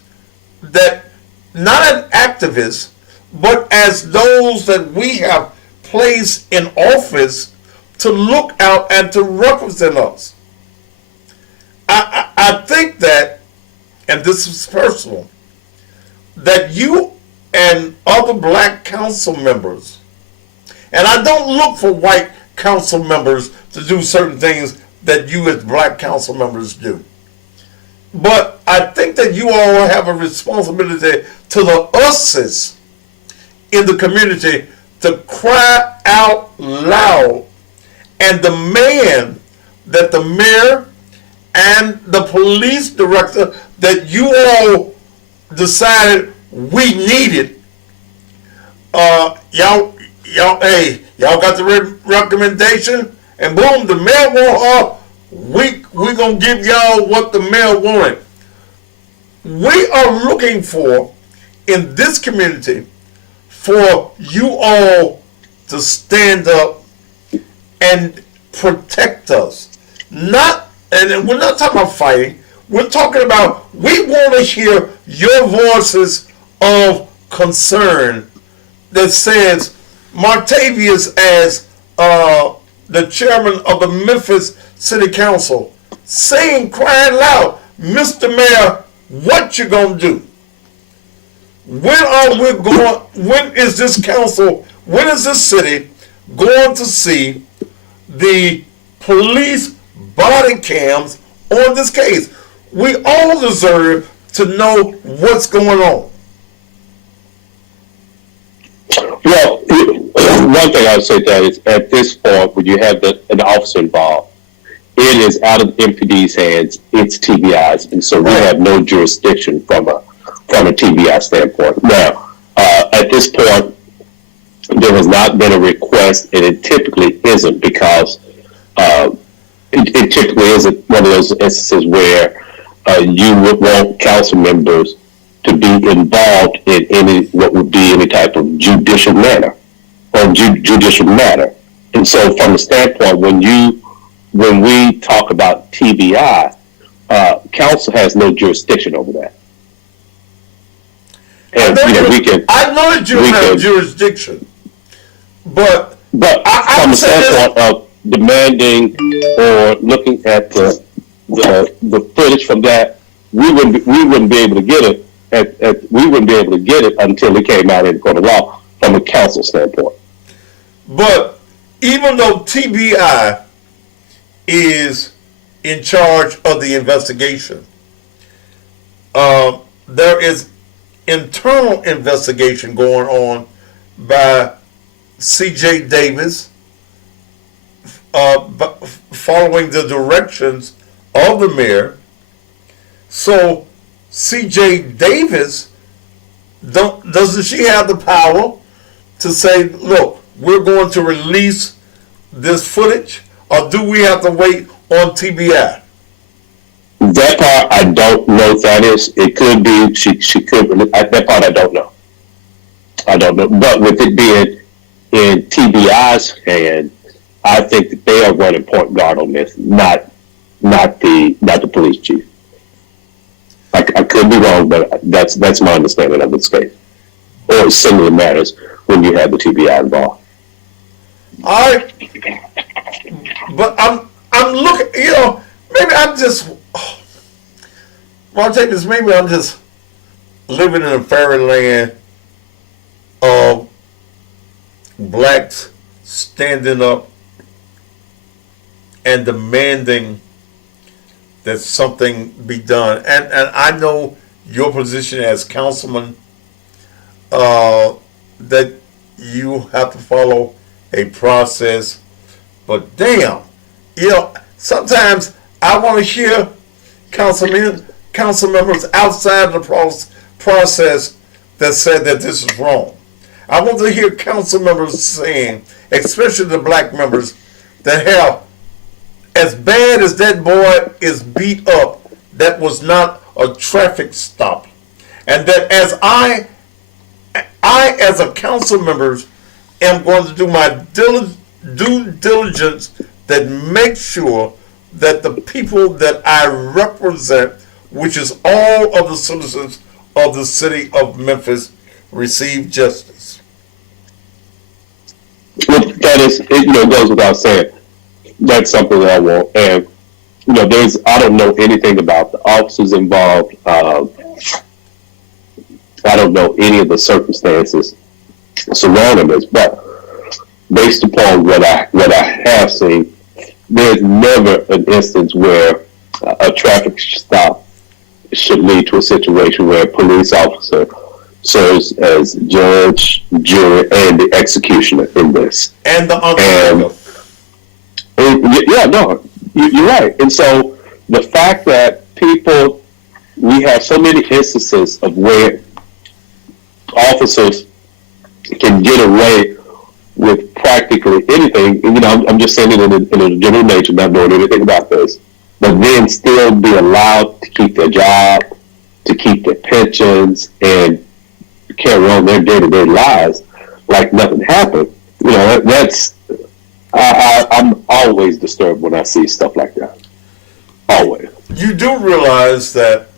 that, not as activists, but as those that we have placed in office to look out and to represent us. I think that, and this is personal, that you and other black council members, and I don't look for white council members to do certain things that you as black council members do, but I think that you all have a responsibility to the us's in the community to cry out loud and demand that the mayor and the police director that you all decided we needed, y'all got the recommendation, and boom, the mayor want we gonna give y'all what the mayor wanted. We are looking for, in this community, for you all to stand up and protect us. And we're not talking about fighting. We're talking about, we want to hear your voices of concern that says, Martavius, as the chairman of the Memphis City Council, saying, crying loud, Mr. Mayor, what you gonna do? When is this council, when is this city going to see the police body cams on this case? We all deserve to know what's going on. Well, one thing I would say that is, at this point, when you have an officer involved, it is out of MPD's hands. It's TBI's, and so we have no jurisdiction from a TBI standpoint. Now, at this point, there has not been a request, and it typically isn't, because it typically isn't one of those instances where you would want council members to be involved in what would be any type of judicial matter or judicial matter. And so, from the standpoint, when we talk about TBI, council has no jurisdiction over that. And I know that you have jurisdiction, but from the standpoint of demanding or looking at the footage from that, we wouldn't be able to get it. We wouldn't be able to get it until it came out in court of law from a council standpoint. But even though TBI is in charge of the investigation, there is internal investigation going on by C.J. Davis, following the directions of the mayor. So C.J. Davis, doesn't she have the power to say, look, we're going to release this footage, or do we have to wait on TBI? That part I don't know if that is. It could be. She could. That part I don't know. But with it being in TBI's hand, I think that they are running point guard on this, not the police chief. I could be wrong, but that's my understanding of this case, or similar matters when you have the TBI involved. All right, but I'm looking. Maybe I'm just. Martavius, maybe I'm just living in a fairyland of blacks standing up and demanding that something be done. And I know your position as councilman, that you have to follow a process, but damn, sometimes I want to hear council members outside of the process that said that this is wrong. I want to hear council members saying, especially the black members, that hell, as bad as that boy is beat up, that was not a traffic stop. And that as I as a council member am going to do my due diligence that make sure that the people that I represent, which is all of the citizens of the city of Memphis, receive justice. Well, that is, it goes without saying. That's something that I want. And, I don't know anything about the officers involved. I don't know any of the circumstances surrounding this, but based upon what I have seen, there's never an instance where a traffic stop should lead to a situation where a police officer serves as judge, jury, and the executioner in this. And the uncle. Yeah, no, you're right. And so the fact that we have so many instances of where officers can get away with practically anything, and, I'm just saying it in a general nature, not knowing anything about this, but then still be allowed to keep their job, to keep their pensions, and carry on their day-to-day lives like nothing happened. I'm always disturbed when I see stuff like that. Always. You do realize that,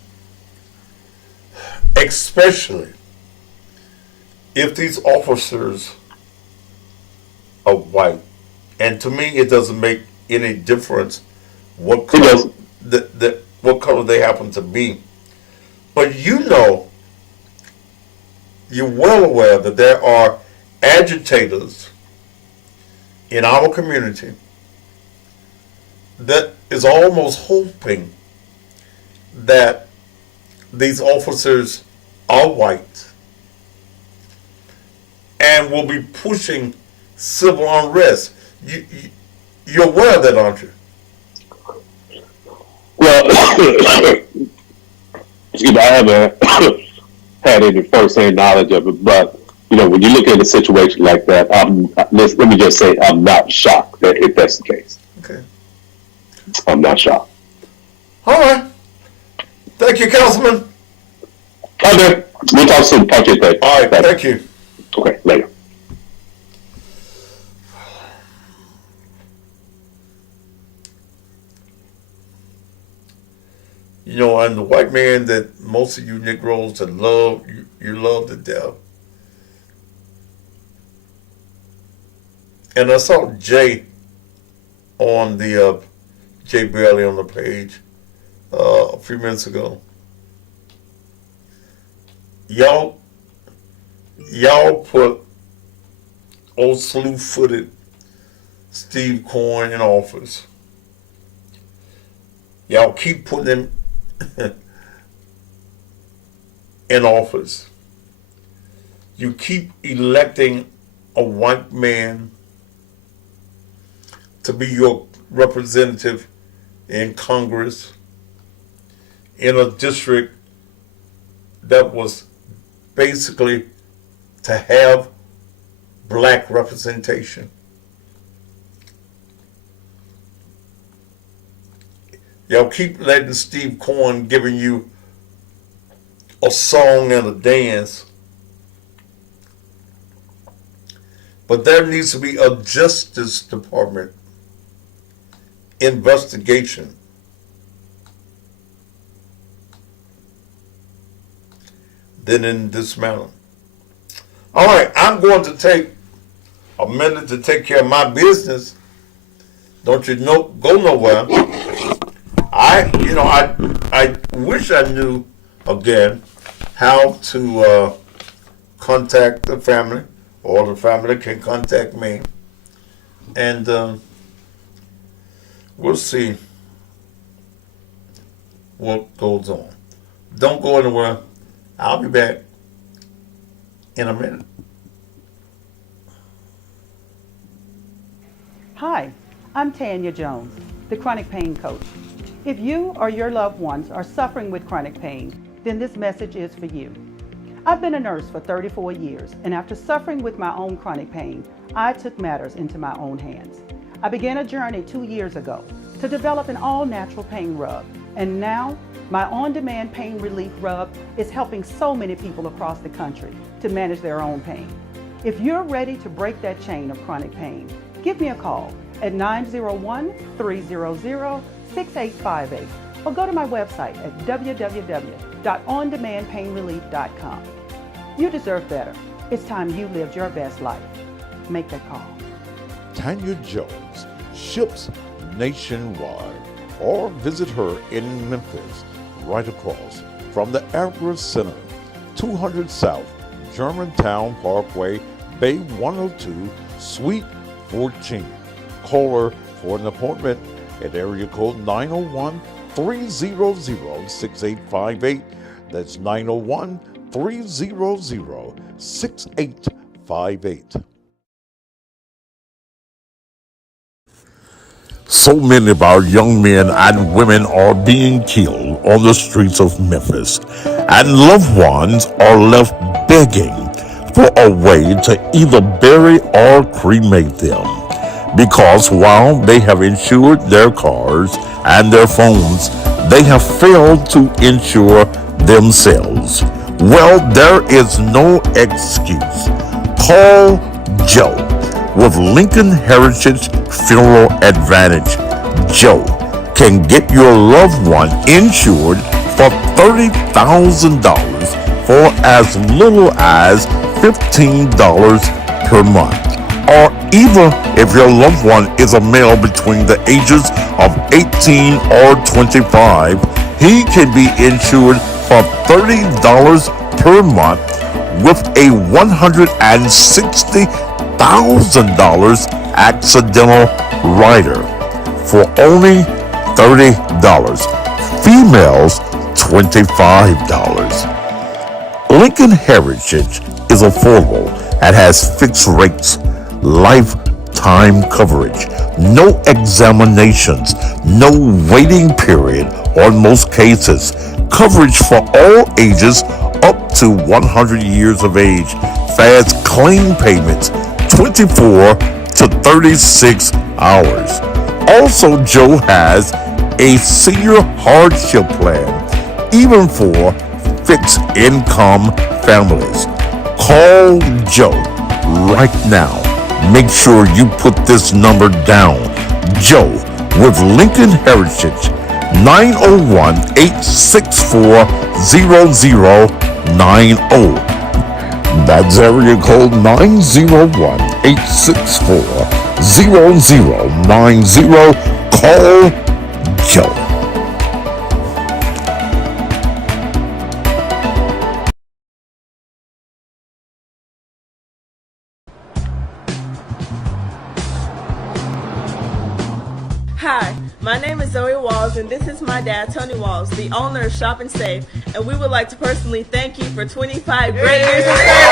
especially if these officers are white, and to me it doesn't make any difference what color what color they happen to be, but you're well aware that there are agitators in our community that is almost hoping that these officers are white and will be pushing civil unrest. You're aware of that, aren't you? Well, I haven't had any first-hand knowledge of it, but when you look at a situation like that, let me just say I'm not shocked if that's the case. Okay. I'm not shocked. All right. Thank you, Councilman. Okay. We'll talk soon. Talk to you later. All right. Thank you. Okay. Later. I'm the white man that most of you Negroes that love, you love to death. And I saw Jay on the, Jay Bailey on the page a few minutes ago. Y'all put old slew-footed Steve Cohen in office. Y'all keep putting him in office. You keep electing a white man to be your representative in Congress in a district that was basically to have black representation. Y'all keep letting Steve Cohen giving you a song and a dance. But there needs to be a Justice Department investigation. Then in this manner. All right, I'm going to take a minute to take care of my business. Don't you know? Go nowhere. I wish I knew again how to contact the family, or the family can contact me, and we'll see what goes on. Don't go anywhere. I'll be back in a minute. Hi, I'm Tanya Jones, the chronic pain coach. If you or your loved ones are suffering with chronic pain, then this message is for you. I've been a nurse for 34 years, and after suffering with my own chronic pain, I took matters into my own hands. I began a journey 2 years ago to develop an all-natural pain rub, and now my on-demand pain relief rub is helping so many people across the country to manage their own pain. If you're ready to break that chain of chronic pain, give me a call at 901-300-6858 or go to my website at www.ondemandpainrelief.com. You deserve better. It's time you lived your best life. Make that call. Tanya Jones ships nationwide, or visit her in Memphis, right across from the Agra Center, 200 South Germantown Parkway, Bay 102, Suite 14. Call her for an appointment at area code 901-300-6858. That's 901-300-6858. So many of our young men and women are being killed on the streets of Memphis, and loved ones are left begging for a way to either bury or cremate them, because while they have insured their cars and their phones, they have failed to insure themselves. Well, there is no excuse. Call Joe with Lincoln Heritage Funeral Advantage. Joe can get your loved one insured for $30,000 for as little as $15 per month. Or even if your loved one is a male between the ages of 18 or 25, he can be insured for $30 per month with a $160,000 accidental rider for only $30. Females, $25. Lincoln Heritage is affordable and has fixed rates, lifetime coverage, no examinations, no waiting period on most cases, coverage for all ages up to 100 years of age, fast claim payments, 24 to 36 hours. Also, Joe has a senior hardship plan, even for fixed income families. Call Joe right now. Make sure you put this number down. Joe with Lincoln Heritage, 901-864-0090. That's area code 901-864-0090. Call Joe. Hi, my name is Zoe Walls, and this is my dad, Tony Walls, the owner of Shop and Save, and we would like to personally thank you for 25 great years of service.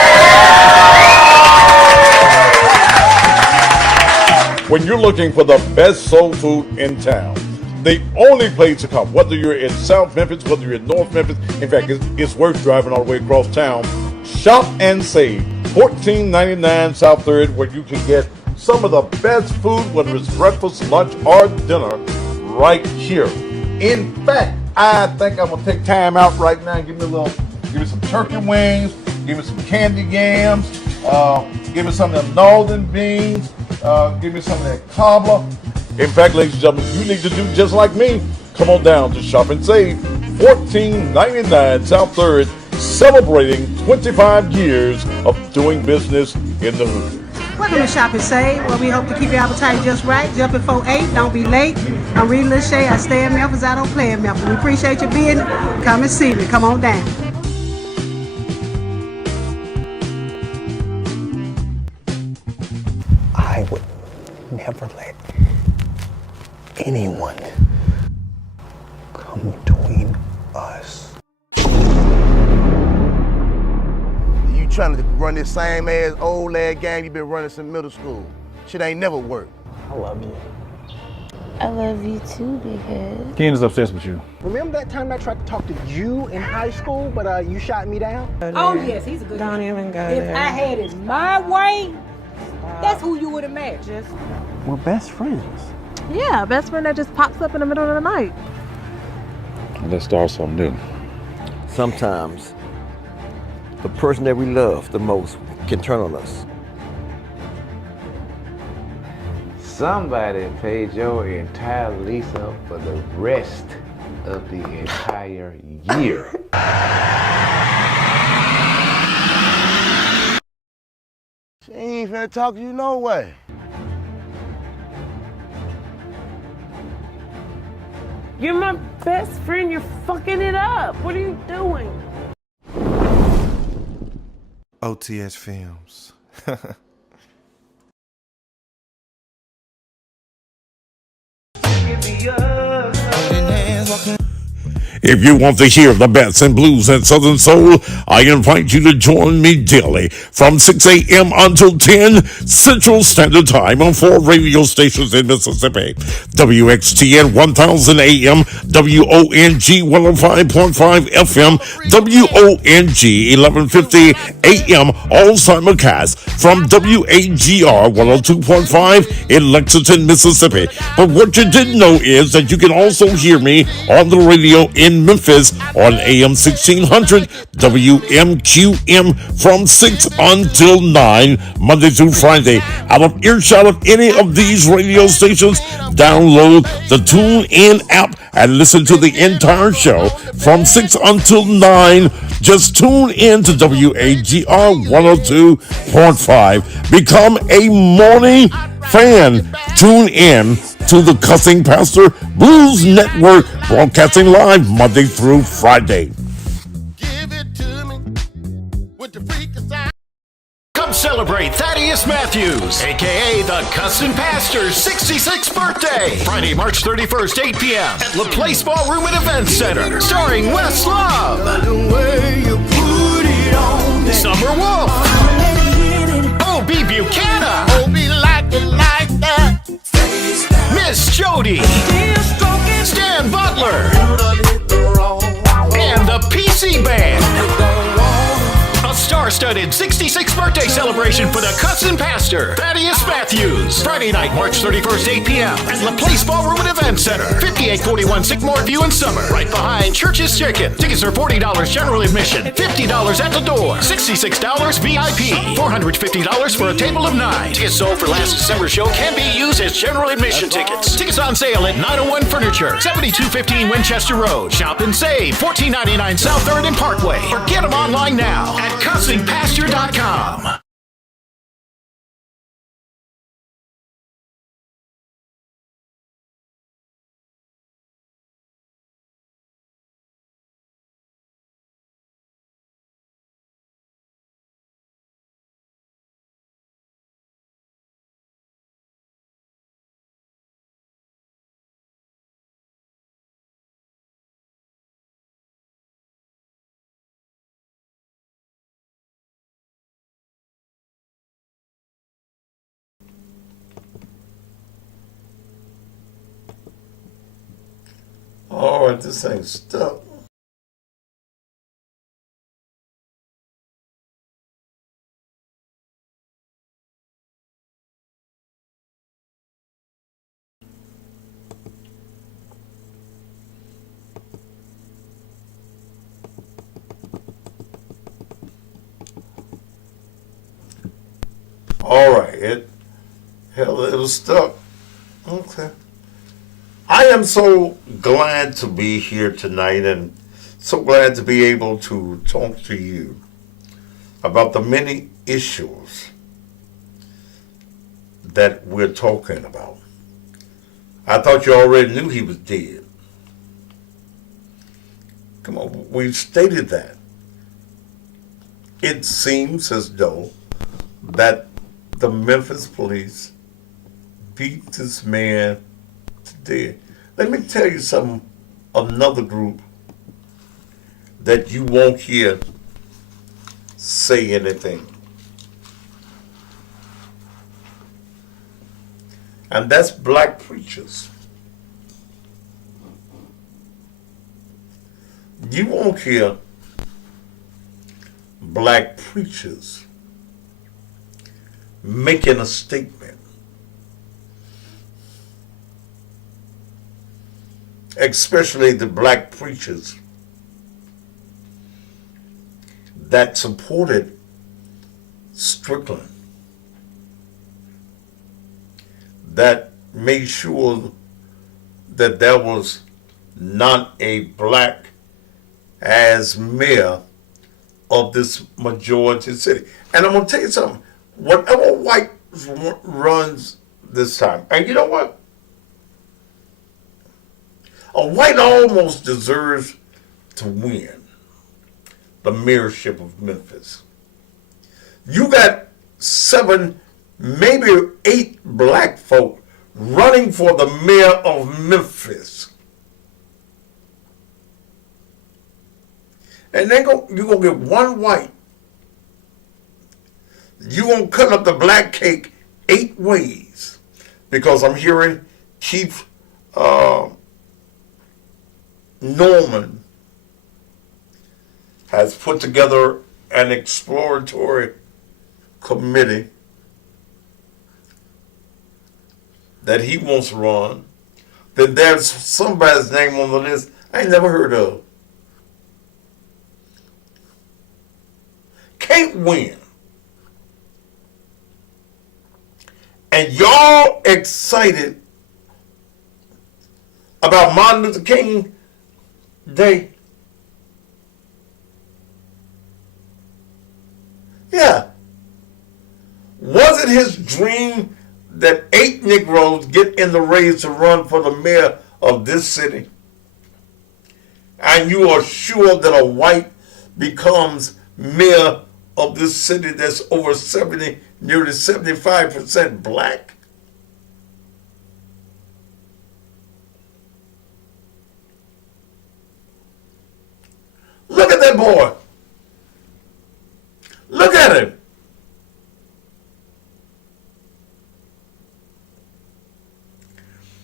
When you're looking for the best soul food in town, the only place to come, whether you're in South Memphis, whether you're in North Memphis, in fact, it's worth driving all the way across town. Shop and Save, 1499 South 3rd, where you can get some of the best food, whether it's breakfast, lunch, or dinner, right here. In fact, I think I'm gonna take time out right now and give me some turkey wings, give me some candy yams, give me some of them northern beans, give me some of that cobbler. In fact, ladies and gentlemen, you need to do just like me. Come on down to Shop and Save, 1499 South 3rd, celebrating 25 years of doing business in the hood. Welcome to Shop and Save, where we hope to keep your appetite just right. Jump before 8, don't be late. I'm Rita Lachey. I stay in Memphis, I don't play in Memphis. We appreciate you being here. Come and see me. Come on down. I would never let anyone come between us. You trying to run this same ass old lad game you been running since middle school. Shit ain't never worked. I love you. I love you too, big head. Ken is obsessed with you. Remember that time I tried to talk to you in high school, but you shot me down? Oh, yes, he's a good Don't guy. even go If there. I had it my way, that's who you would have married. We're best friends. Yeah, best friend that just pops up in the middle of the night. Let's start something new. Sometimes the person that we love the most can turn on us. Somebody paid your entire lease up for the rest of the entire year. She ain't finna talk to you no way. You're my best friend. You're fucking it up. What are you doing? OTS Films. If you want to hear the best in blues and southern soul, I invite you to join me daily from 6 a.m. until 10 Central Standard Time on 4 radio stations in Mississippi. WXTN 1000 AM, WONG 105.5 FM, WONG 1150 AM, all simulcast from WAGR 102.5 in Lexington, Mississippi. But what you didn't know is that you can also hear me on the radio in Memphis on AM 1600 WMQM from 6 until 9 Monday through Friday. Out of earshot of any of these radio stations, download the TuneIn app and listen to the entire show from 6 until 9. Just tune in to WAGR 102.5. Become a morning fan. Tune in to the Cussing Pastor Blues Network, broadcasting live Monday through Friday. Come celebrate Thaddeus Matthews, a.k.a. the Cussin Pastor's 66th birthday, Friday, March 31st, 8 p.m. at La Place Ballroom and Event Center, starring Wes Love, Summer Wolf, O.B. Buchanan, Miss Jody, Stan Butler, and the PC Band. A star-studded 66th birthday celebration for the Cussin Pastor, Thaddeus Matthews. Friday night, March 31st, 8 p.m. at La Place Ballroom and Event Center, 5841 Sycamore View in Summer, right behind Church's Chicken. Tickets are $40 general admission, $50 at the door, $66 VIP, $450 for a table of 9. Tickets sold for last December show can be used as general admission tickets. Tickets on sale at 901 Furniture, 7215 Winchester Road. Shop and save, $14.99 South 3rd and Parkway. Or get them online now at CussingPastor.com. All right, this thing's stuck. All right, it was stuck. Okay. I am so glad to be here tonight and so glad to be able to talk to you about the many issues that we're talking about. I thought you already knew he was dead. Come on, we've stated that. It seems as though that the Memphis police beat this man to death. Let me tell you something, another group that you won't hear say anything. And that's black preachers. You won't hear black preachers making a statement, especially the black preachers that supported Strickland, that made sure that there was not a black as mayor of this majority city. And I'm going to tell you something. Whatever white runs this time, and you know what? A white almost deserves to win the mayorship of Memphis. You got 7, maybe 8 black folk running for the mayor of Memphis. And you're going to get one white. You're going to cut up the black cake 8 ways. Because I'm hearing Chief Norman has put together an exploratory committee that he wants to run. Then there's somebody's name on the list I ain't never heard of. Can't win. And y'all excited about Martin Luther King Day? Yeah. Was it his dream that 8 Negroes get in the race to run for the mayor of this city? And you are sure that a white becomes mayor of this city that's over 70, nearly 75% black? Look at that boy. Look at him.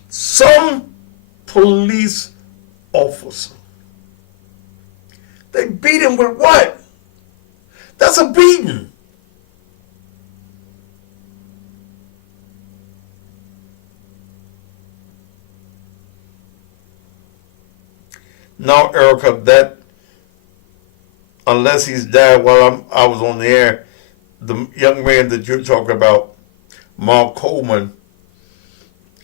Some police officer, they beat him with what? That's a beating. No, Erica, that, unless he's died while I was on the air, the young man that you're talking about, Mark Coleman,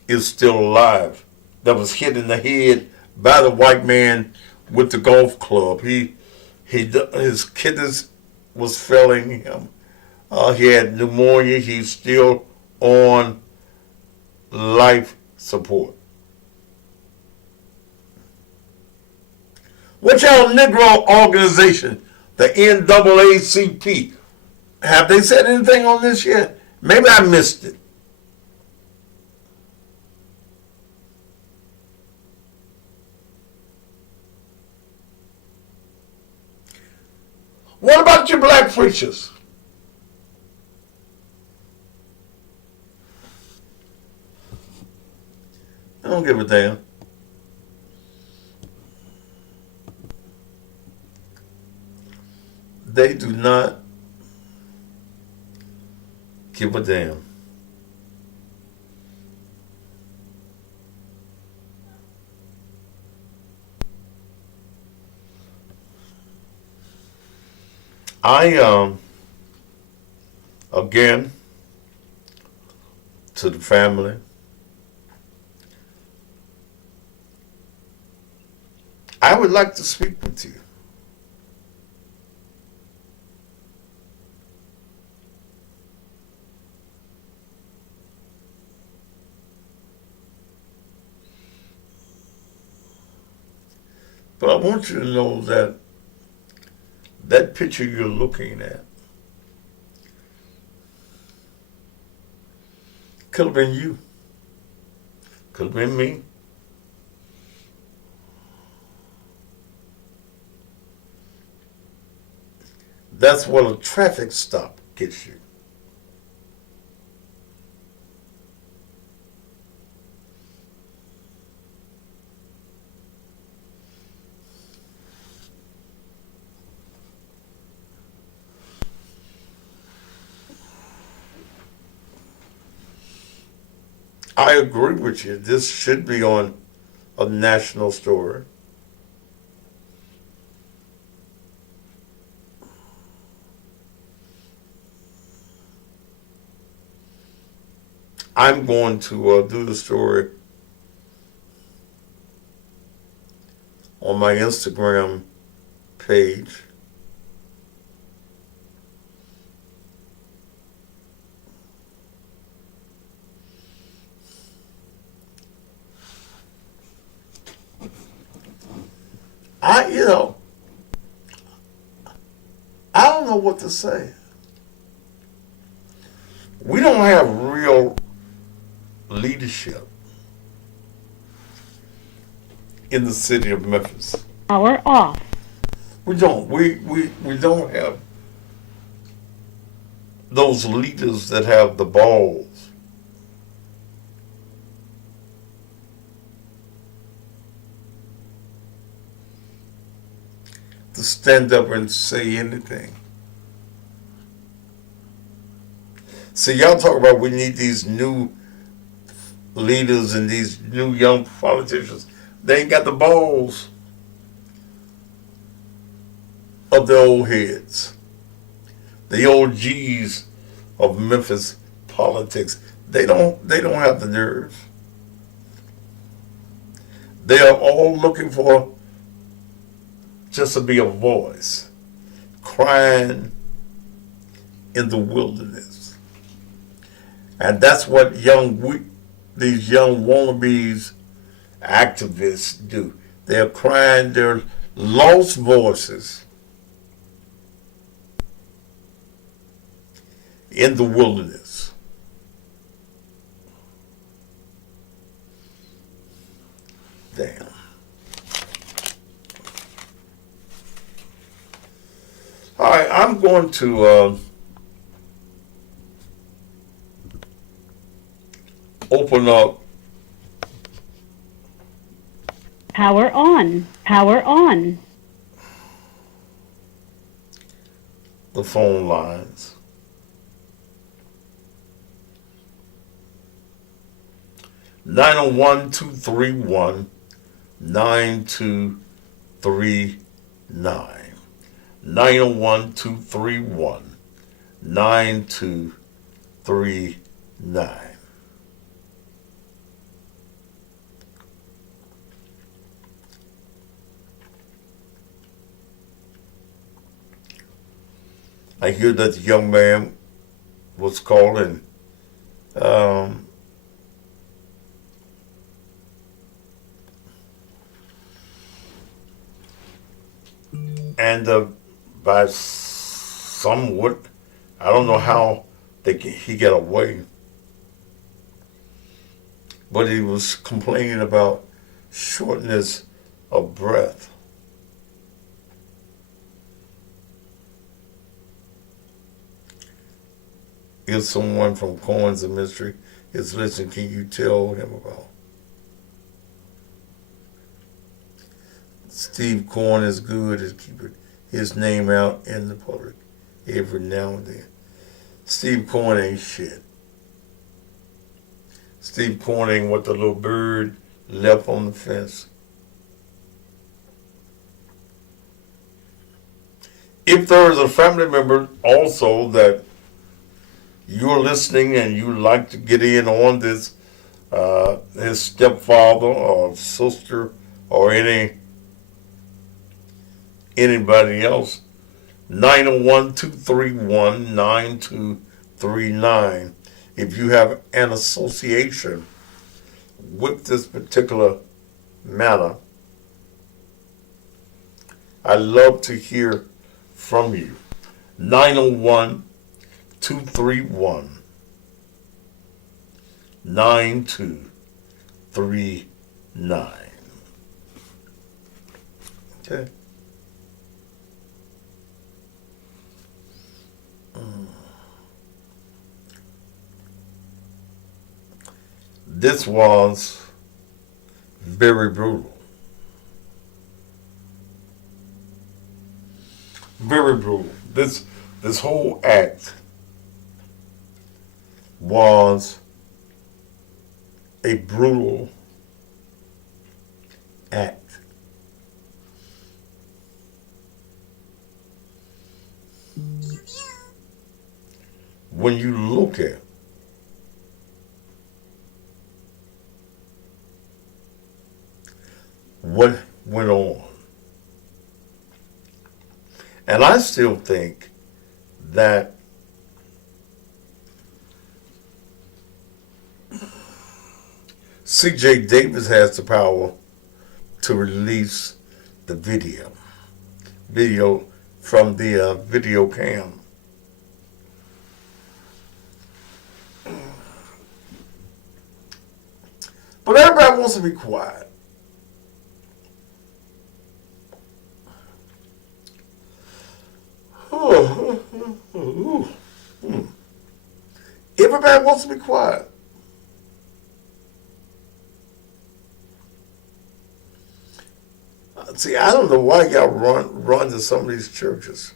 is still alive. That was hit in the head by the white man with the golf club. His kidneys was failing him. He had pneumonia. He's still on life support. What y'all Negro organization, the NAACP, have they said anything on this yet? Maybe I missed it. What about your black preachers? I don't give a damn. They do not give a damn. Again, to the family, I would like to speak with you. But I want you to know that that picture you're looking at could have been you. Could have been me. That's what a traffic stop gets you. I agree with you. This should be on a national story. I'm going to do the story on my Instagram page. I don't know what to say. We don't have real leadership in the city of Memphis. Power off. We don't. We don't have those leaders that have the balls to stand up and say anything. See, y'all talk about we need these new leaders and these new young politicians. They ain't got the balls of the old heads, the old G's of Memphis politics. They don't have the nerve. They are all looking for just to be a voice, crying in the wilderness. And that's what these young wannabes, activists do. They're crying their lost voices in the wilderness. Damn. All right, I'm going to open up. Power on. Power on. The phone lines. 901-231-9239. 901-231-9239. I hear that the young man was calling and by somewhat, I don't know how he got away, but he was complaining about shortness of breath. If someone from Coins and Mystery is listening, can you tell him about? Steve Cohen is good at keeping his name out in the public every now and then. Steve Cohen ain't shit. Steve Cohen ain't what the little bird left on the fence. If there is a family member also that you're listening and you like to get in on this, his stepfather or sister or anybody else, 901-231-9239. If you have an association with this particular matter, I'd love to hear from you. 901-231-9239. Okay. This was very brutal. Very brutal. This whole act was a brutal act. When you look at what went on, and I still think that C.J. Davis has the power to release the video from the video cam. But everybody wants to be quiet. Everybody wants to be quiet. See, I don't know why y'all run to some of these churches.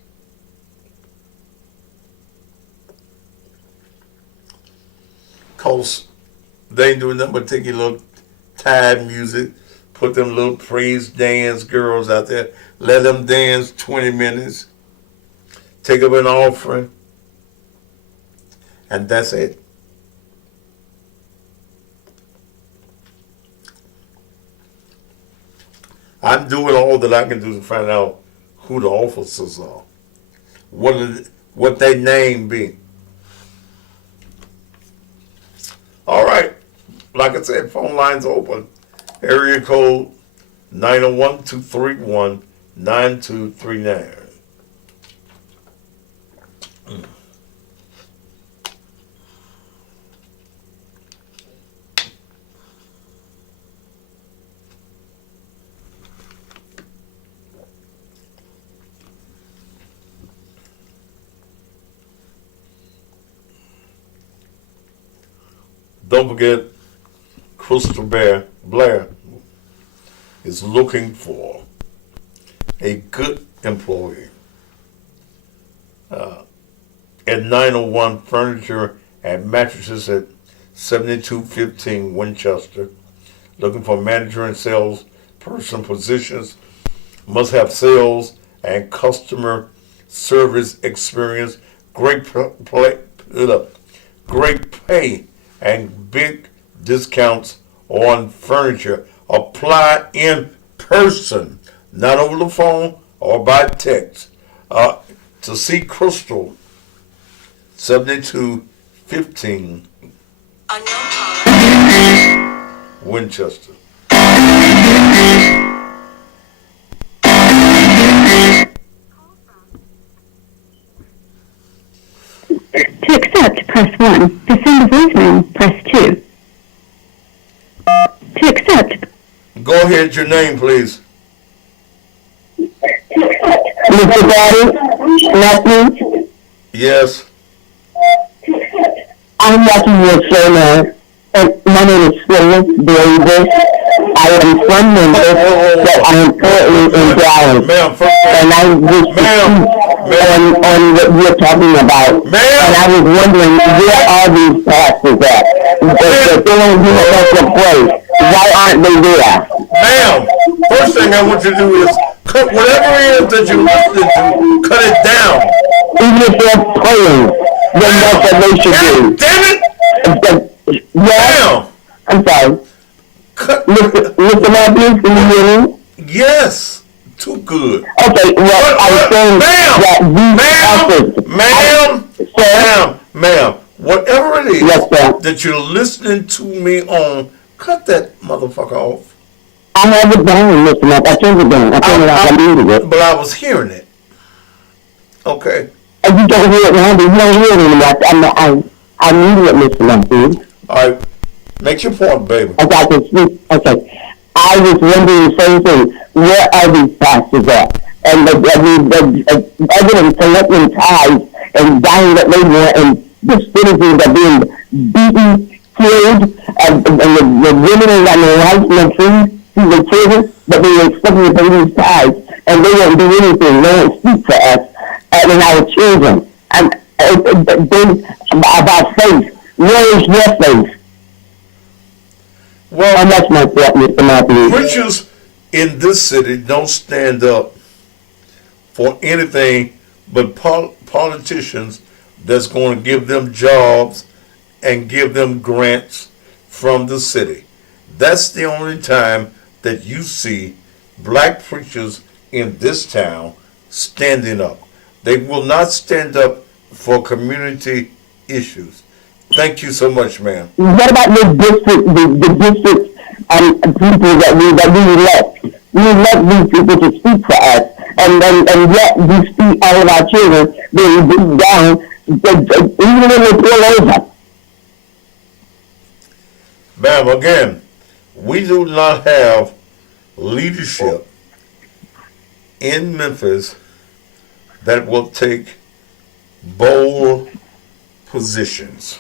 Cause they ain't doing nothing but take your little Tyre music, put them little praise dance girls out there, let them dance 20 minutes, take up an offering, and that's it. I'm doing all that I can do to find out who the officers are, what their name be. All right, like I said, phone lines open. Area code 901-231-9239. Don't forget, Crystal Blair is looking for a good employee at 901 Furniture and Mattresses at 7215 Winchester. Looking for manager and sales person positions. Must have sales and customer service experience. Great pay and big discounts on furniture. Apply in person, not over the phone or by text. To see Crystal, 7215 Winchester. To accept, press 1. To send a voicemail, press 2. To accept. Go ahead, your name, please. Mr. Daddy, Matthew? Yes. I'm watching your show now, and my name is Phyllis Davis. I am from Memphis, but I am currently in Dallas. And I wish to speak on what you're talking about. And I was wondering, where are these pastors at? If they don't do a better place, why aren't they there? Ma'am, first thing I want you to do is cut whatever it is that you're listening to, cut it down. Even if they're praying, then that's what they should do. Damn it! Yeah. I'm sorry. Mr. Matthews, can you hear me? Yes. Too good. Okay, well, I was saying that ma'am, whatever it is that you're listening to me on, cut that motherfucker off. I have it down, Mr. Matthews. I turned it down. I turned it off. I muted it. But I was hearing it. Okay. And you don't hear it now, but you don't hear it anymore. I muted it, Mr. Matthews. All right. Make your point, baby. Okay, I can speak. Okay. I was wondering the same thing. Where are these pastors at? And other than collecting tithes and dying that they want, and the citizens are being beaten, killed, and the women ain't got no rights, no freedom to the children, but they expect to pay these tithes, and they won't do anything. They won't speak for us and our children. And then about faith. Where is your faith? Well, And that's my thought, Mr. Matthews. preachers in this city don't stand up for anything but politicians that's going to give them jobs and give them grants from the city. That's the only time that you see black preachers in this town standing up. They will not stand up for community issues. Thank you so much, ma'am. What about the district, the district people that we elect? We elect these people to speak for us, and yet we see all of our children being beat down, even when they pull over. Ma'am, again, we do not have leadership in Memphis that will take bold positions.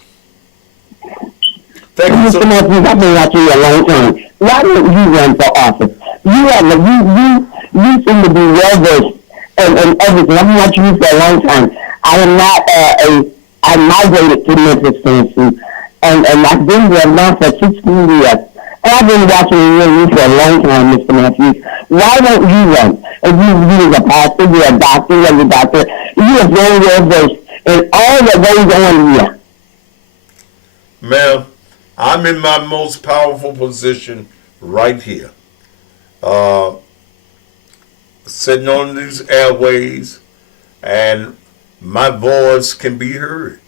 Thank you so Mr. Matthews, I've been watching you a long time. Why don't you run for office? You seem to be well versed in everything. I've been watching you for a long time. I am not I migrated to Memphis, Tennessee, and I've been there now for 16 years. And I've been watching you for a long time, Mr. Matthews. Why don't you run? If you a pastor, you're a doctor, you're a doctor, you are very well versed in all that goes on here. Ma'am, I'm in my most powerful position right here. Sitting on these airways, and my voice can be heard.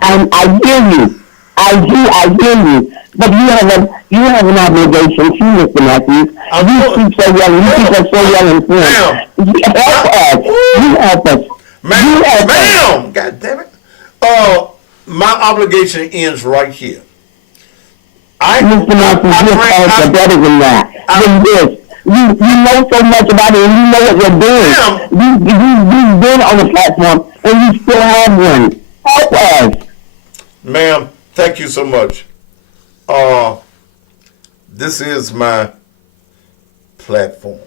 I hear you. I hear you. But you have an obligation too, Mr. Matthews. You speak so well. You speak us so well and fluent. Help us. You help us. Ma'am, God damn it. My obligation ends right here. Mr. Matthews, you're also better than that. Than this. You know so much about it, and you know what you're doing. You've been on the platform, and you still have one. Help us. Ma'am, thank you so much. This is my platform.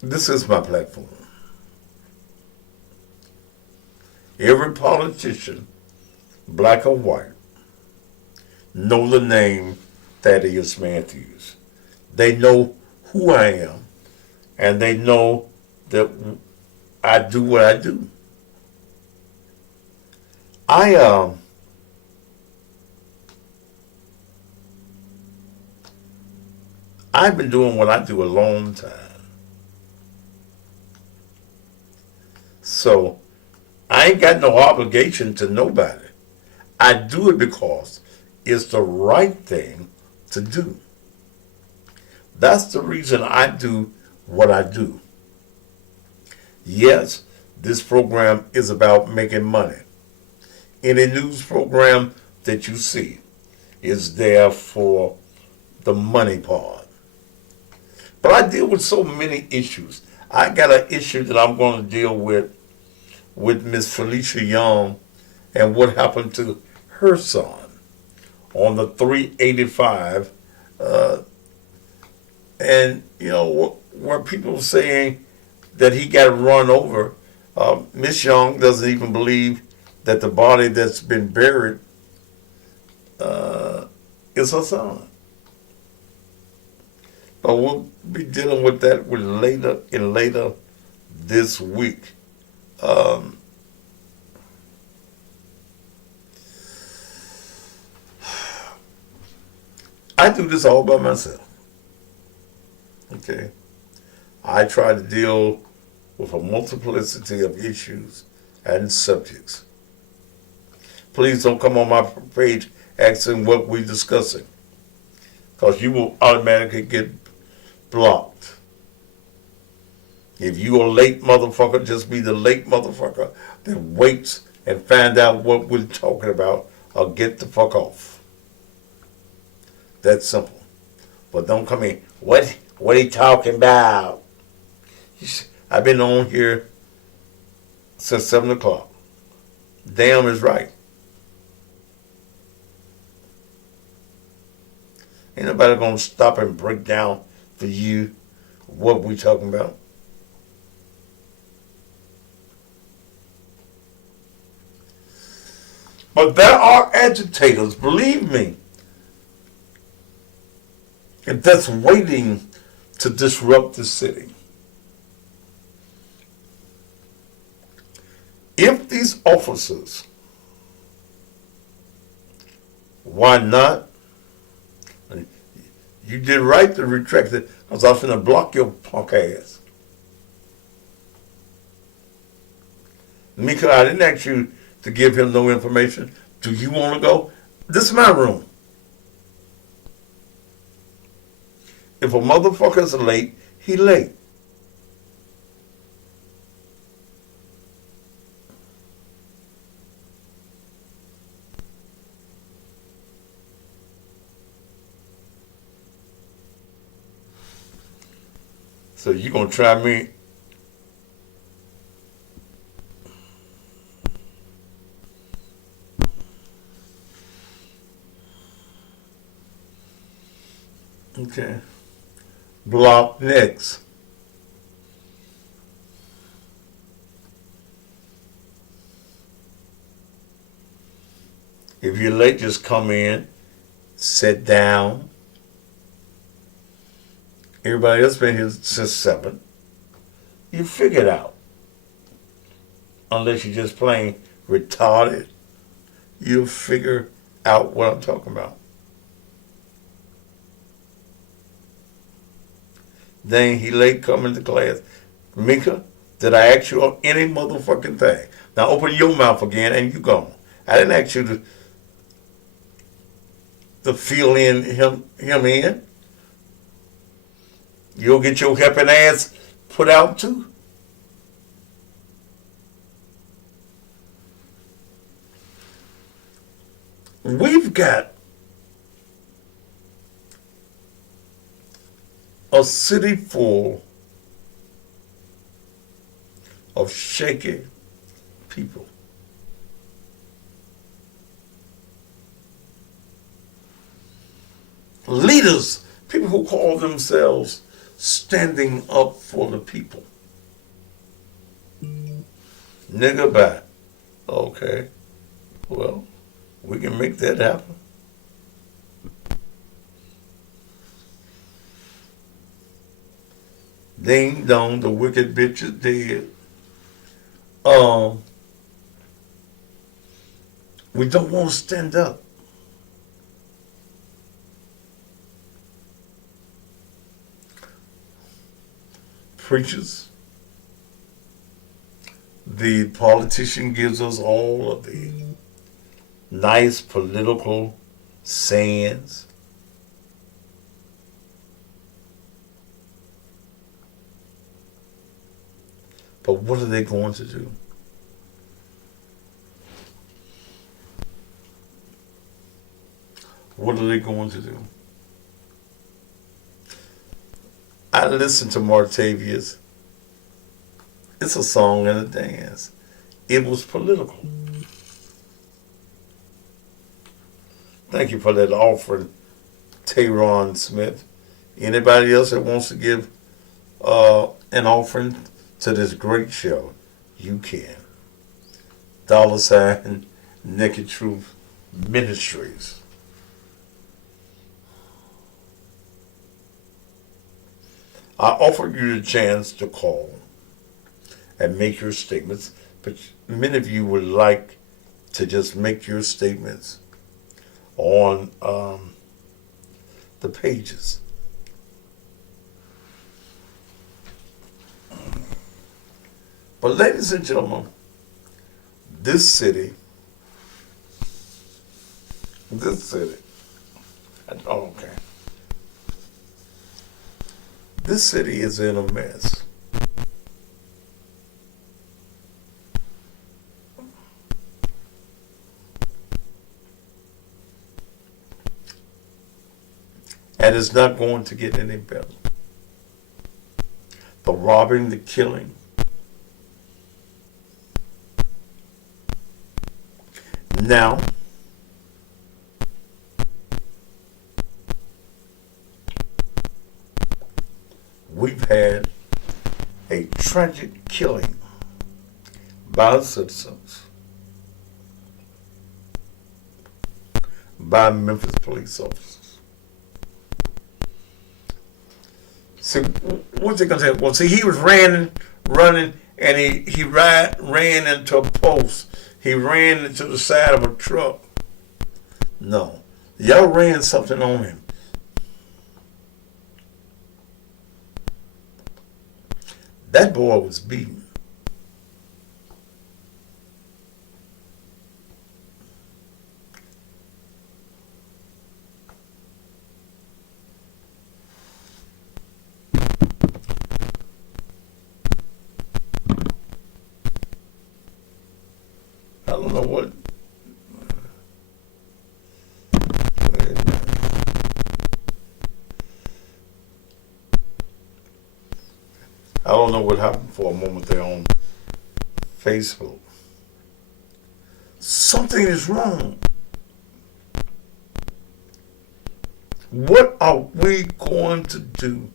This is my platform. Every politician, black or white, know the name Thaddeus Matthews. They know who I am, and they know that I do what I do. I've been doing what I do a long time. So I ain't got no obligation to nobody. I do it because it's the right thing to do. That's the reason I do what I do. Yes, this program is about making money. Any news program that you see is there for the money part. But I deal with so many issues. I got an issue that I'm going to deal with Miss Felicia Young and what happened to her son on the 385. And, you know, where people saying that he got run over, Miss Young doesn't even believe that the body that's been buried is her son. But we'll be dealing with that later this week. I do this all by myself. Okay. I try to deal with a multiplicity of issues and subjects. Please don't come on my page asking what we're discussing, because you will automatically get blocked. If you a late motherfucker, just be the late motherfucker that waits and find out what we're talking about, or get the fuck off. That's simple. But don't come in, what he talking about? I've been on here since 7 o'clock. Damn is right. Ain't nobody gonna stop and break down for you what we talking about. But there are agitators, believe me, that's waiting to disrupt the city. If these officers, why not? You did right to retract it, because I was going to block your punk ass. Mika, I didn't ask you to give him no information. Do you want to go? This is my room. If a motherfucker's late, he late. So you gonna try me? Okay. Block next. If you're late, just come in, sit down. Everybody else been here since 7. You figure it out. Unless you're just plain retarded, you'll figure out what I'm talking about. Dang, he late coming to class. Mika, did I ask you on any motherfucking thing? Now open your mouth again and you gone. I didn't ask you to fill in him in. You'll get your helping ass put out too. We've got a city full of shaky people. Leaders, people who call themselves standing up for the people. Nigga bye. Okay. Well, we can make that happen. Ding dong, the wicked bitch is dead. We don't want to stand up. Preachers. The politician gives us all of the nice political sayings. But what are they going to do? What are they going to do? I listened to Martavius. It's a song and a dance. It was political. Thank you for that offering, Tayron Smith. Anybody else that wants to give an offering to this great show, you can. $ Naked Truth Ministries. I offered you the chance to call and make your statements, but many of you would like to just make your statements on the pages. But ladies and gentlemen, this city, okay. This city is in a mess. And it's not going to get any better. The robbing, the killing. Now, we've had a tragic killing by citizens by Memphis police officers. So what's it gonna say? Well, see, he was running, and he ran into a post. He ran into the side of a truck. No, y'all ran something on him. That boy was beaten. I don't know what. I don't know what happened for a moment there on Facebook. Something is wrong. What are we going to do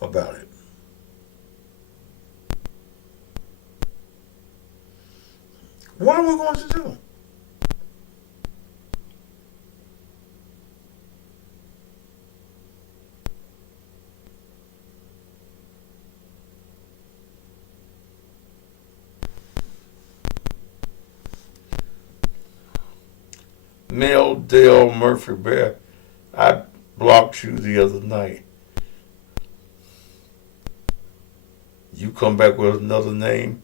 about it? What are we going to do? Neil Dale Murphy Bear, I blocked you the other night. You come back with another name,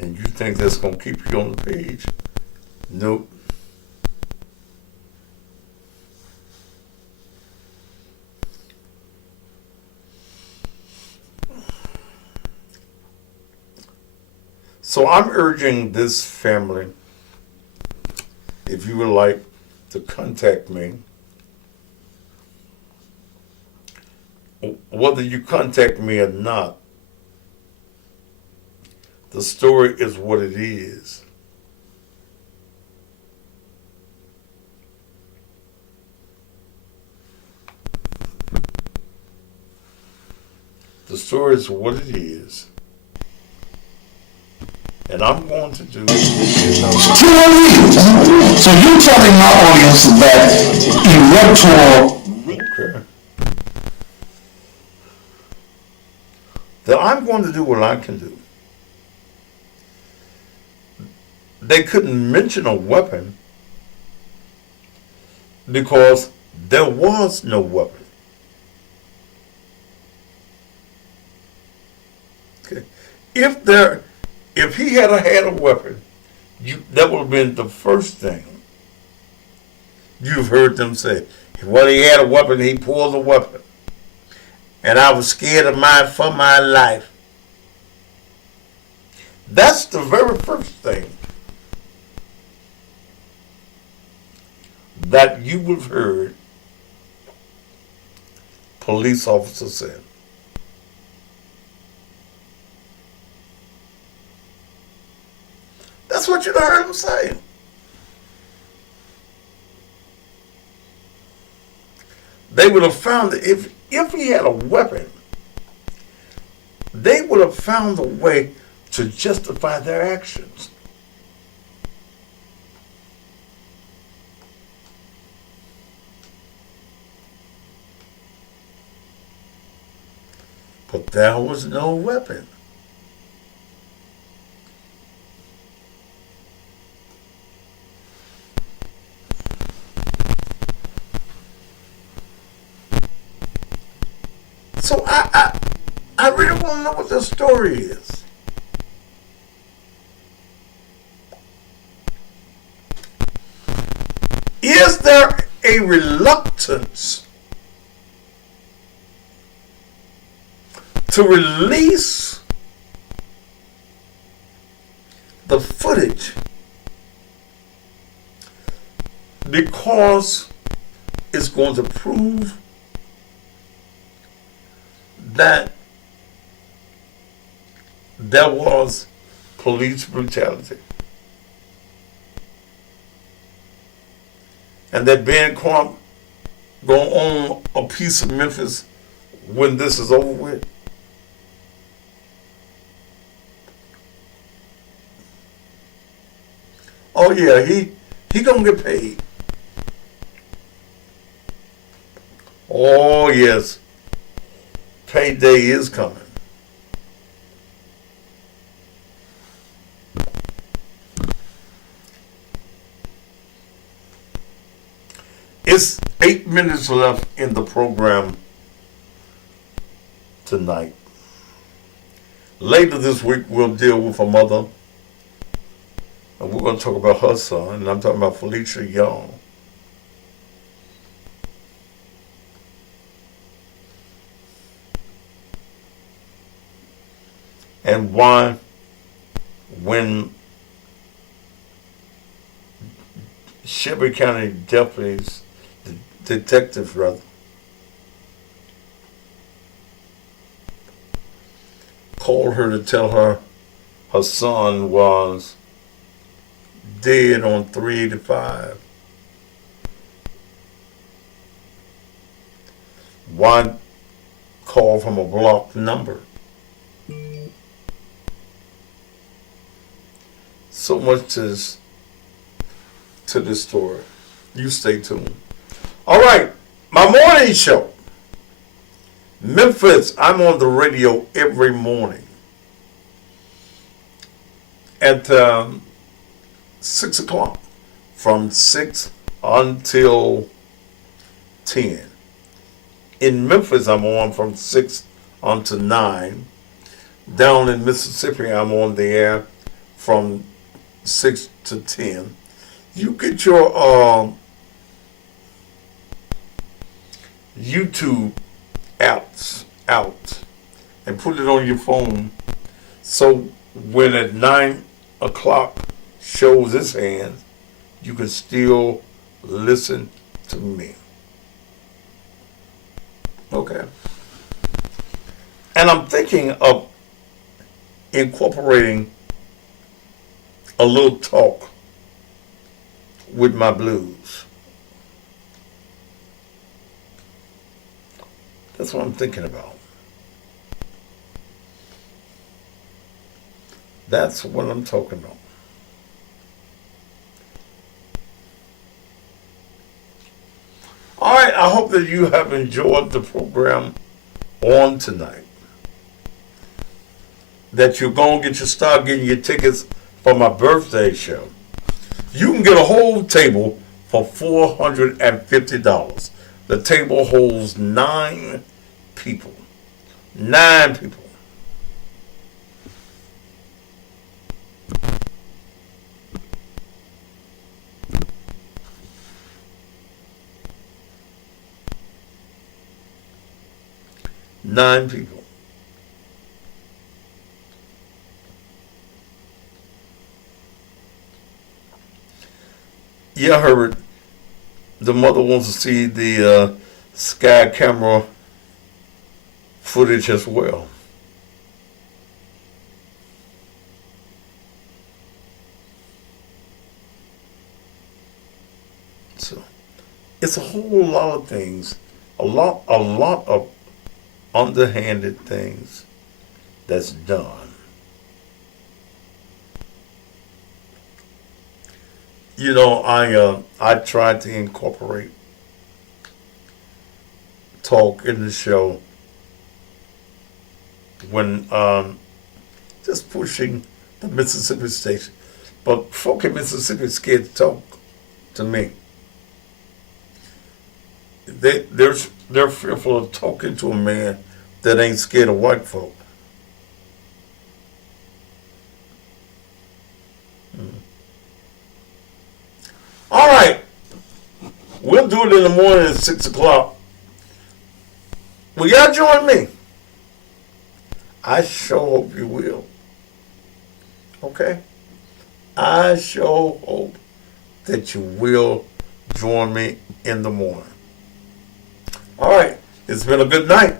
and you think that's going to keep you on the page? Nope. So I'm urging this family, if you would like to contact me, whether you contact me or not, the story is what it is. The story is what it is. And I'm going to do. So you're telling my audience that erector. Okay. That I'm going to do what I can do. They couldn't mention a weapon because there was no weapon. Okay. If he had had a weapon, that would have been the first thing you've heard them say. Well, he had a weapon, he pulled the weapon. And I was scared of mine for my life. That's the very first thing that you would have heard police officers say. That's what you'd have heard him say. They would have found that if he had a weapon, they would have found a way to justify their actions. But there was no weapon. So I really want to know what the story is. Is there a reluctance to release the footage because it's going to prove that there was police brutality and that Ben Crump gonna own a piece of Memphis when this is over with? Oh yeah, he gonna get paid. Oh, yes. Payday is coming. It's 8 minutes left in the program tonight. Later this week, we'll deal with a mother, and we're going to talk about her son, and I'm talking about Felicia Young. And why, when Shelby County deputies, detectives rather, called her to tell her her son was dead on 385. Why call from a blocked number? So much to this story. You stay tuned. All right, my morning show. Memphis, I'm on the radio every morning at 6 o'clock, from 6 until 10. In Memphis, I'm on from 6 until 9. Down in Mississippi, I'm on the air from 6 to 10. You get your YouTube apps out and put it on your phone, so when at 9 o'clock shows its hand, you can still listen to me. Okay. And I'm thinking of incorporating a little talk with my blues. That's what I'm thinking about. That's what I'm talking about. All right, I hope that you have enjoyed the program on tonight. That you're going to start getting your tickets for my birthday show. You can get a whole table for $450. The table holds 9 people. 9 people. Nine people. Yeah, Herbert. The mother wants to see the sky camera footage as well. So it's a whole lot of things, a lot of underhanded things that's done. You know, I tried to incorporate talk in the show when just pushing the Mississippi station, but folk in Mississippi is scared to talk to me. They're fearful of talking to a man that ain't scared of white folk. All right. We'll do it in the morning at 6 o'clock. Will y'all join me? I sure hope you will. Okay? I sure hope that you will join me in the morning. All right. It's been a good night.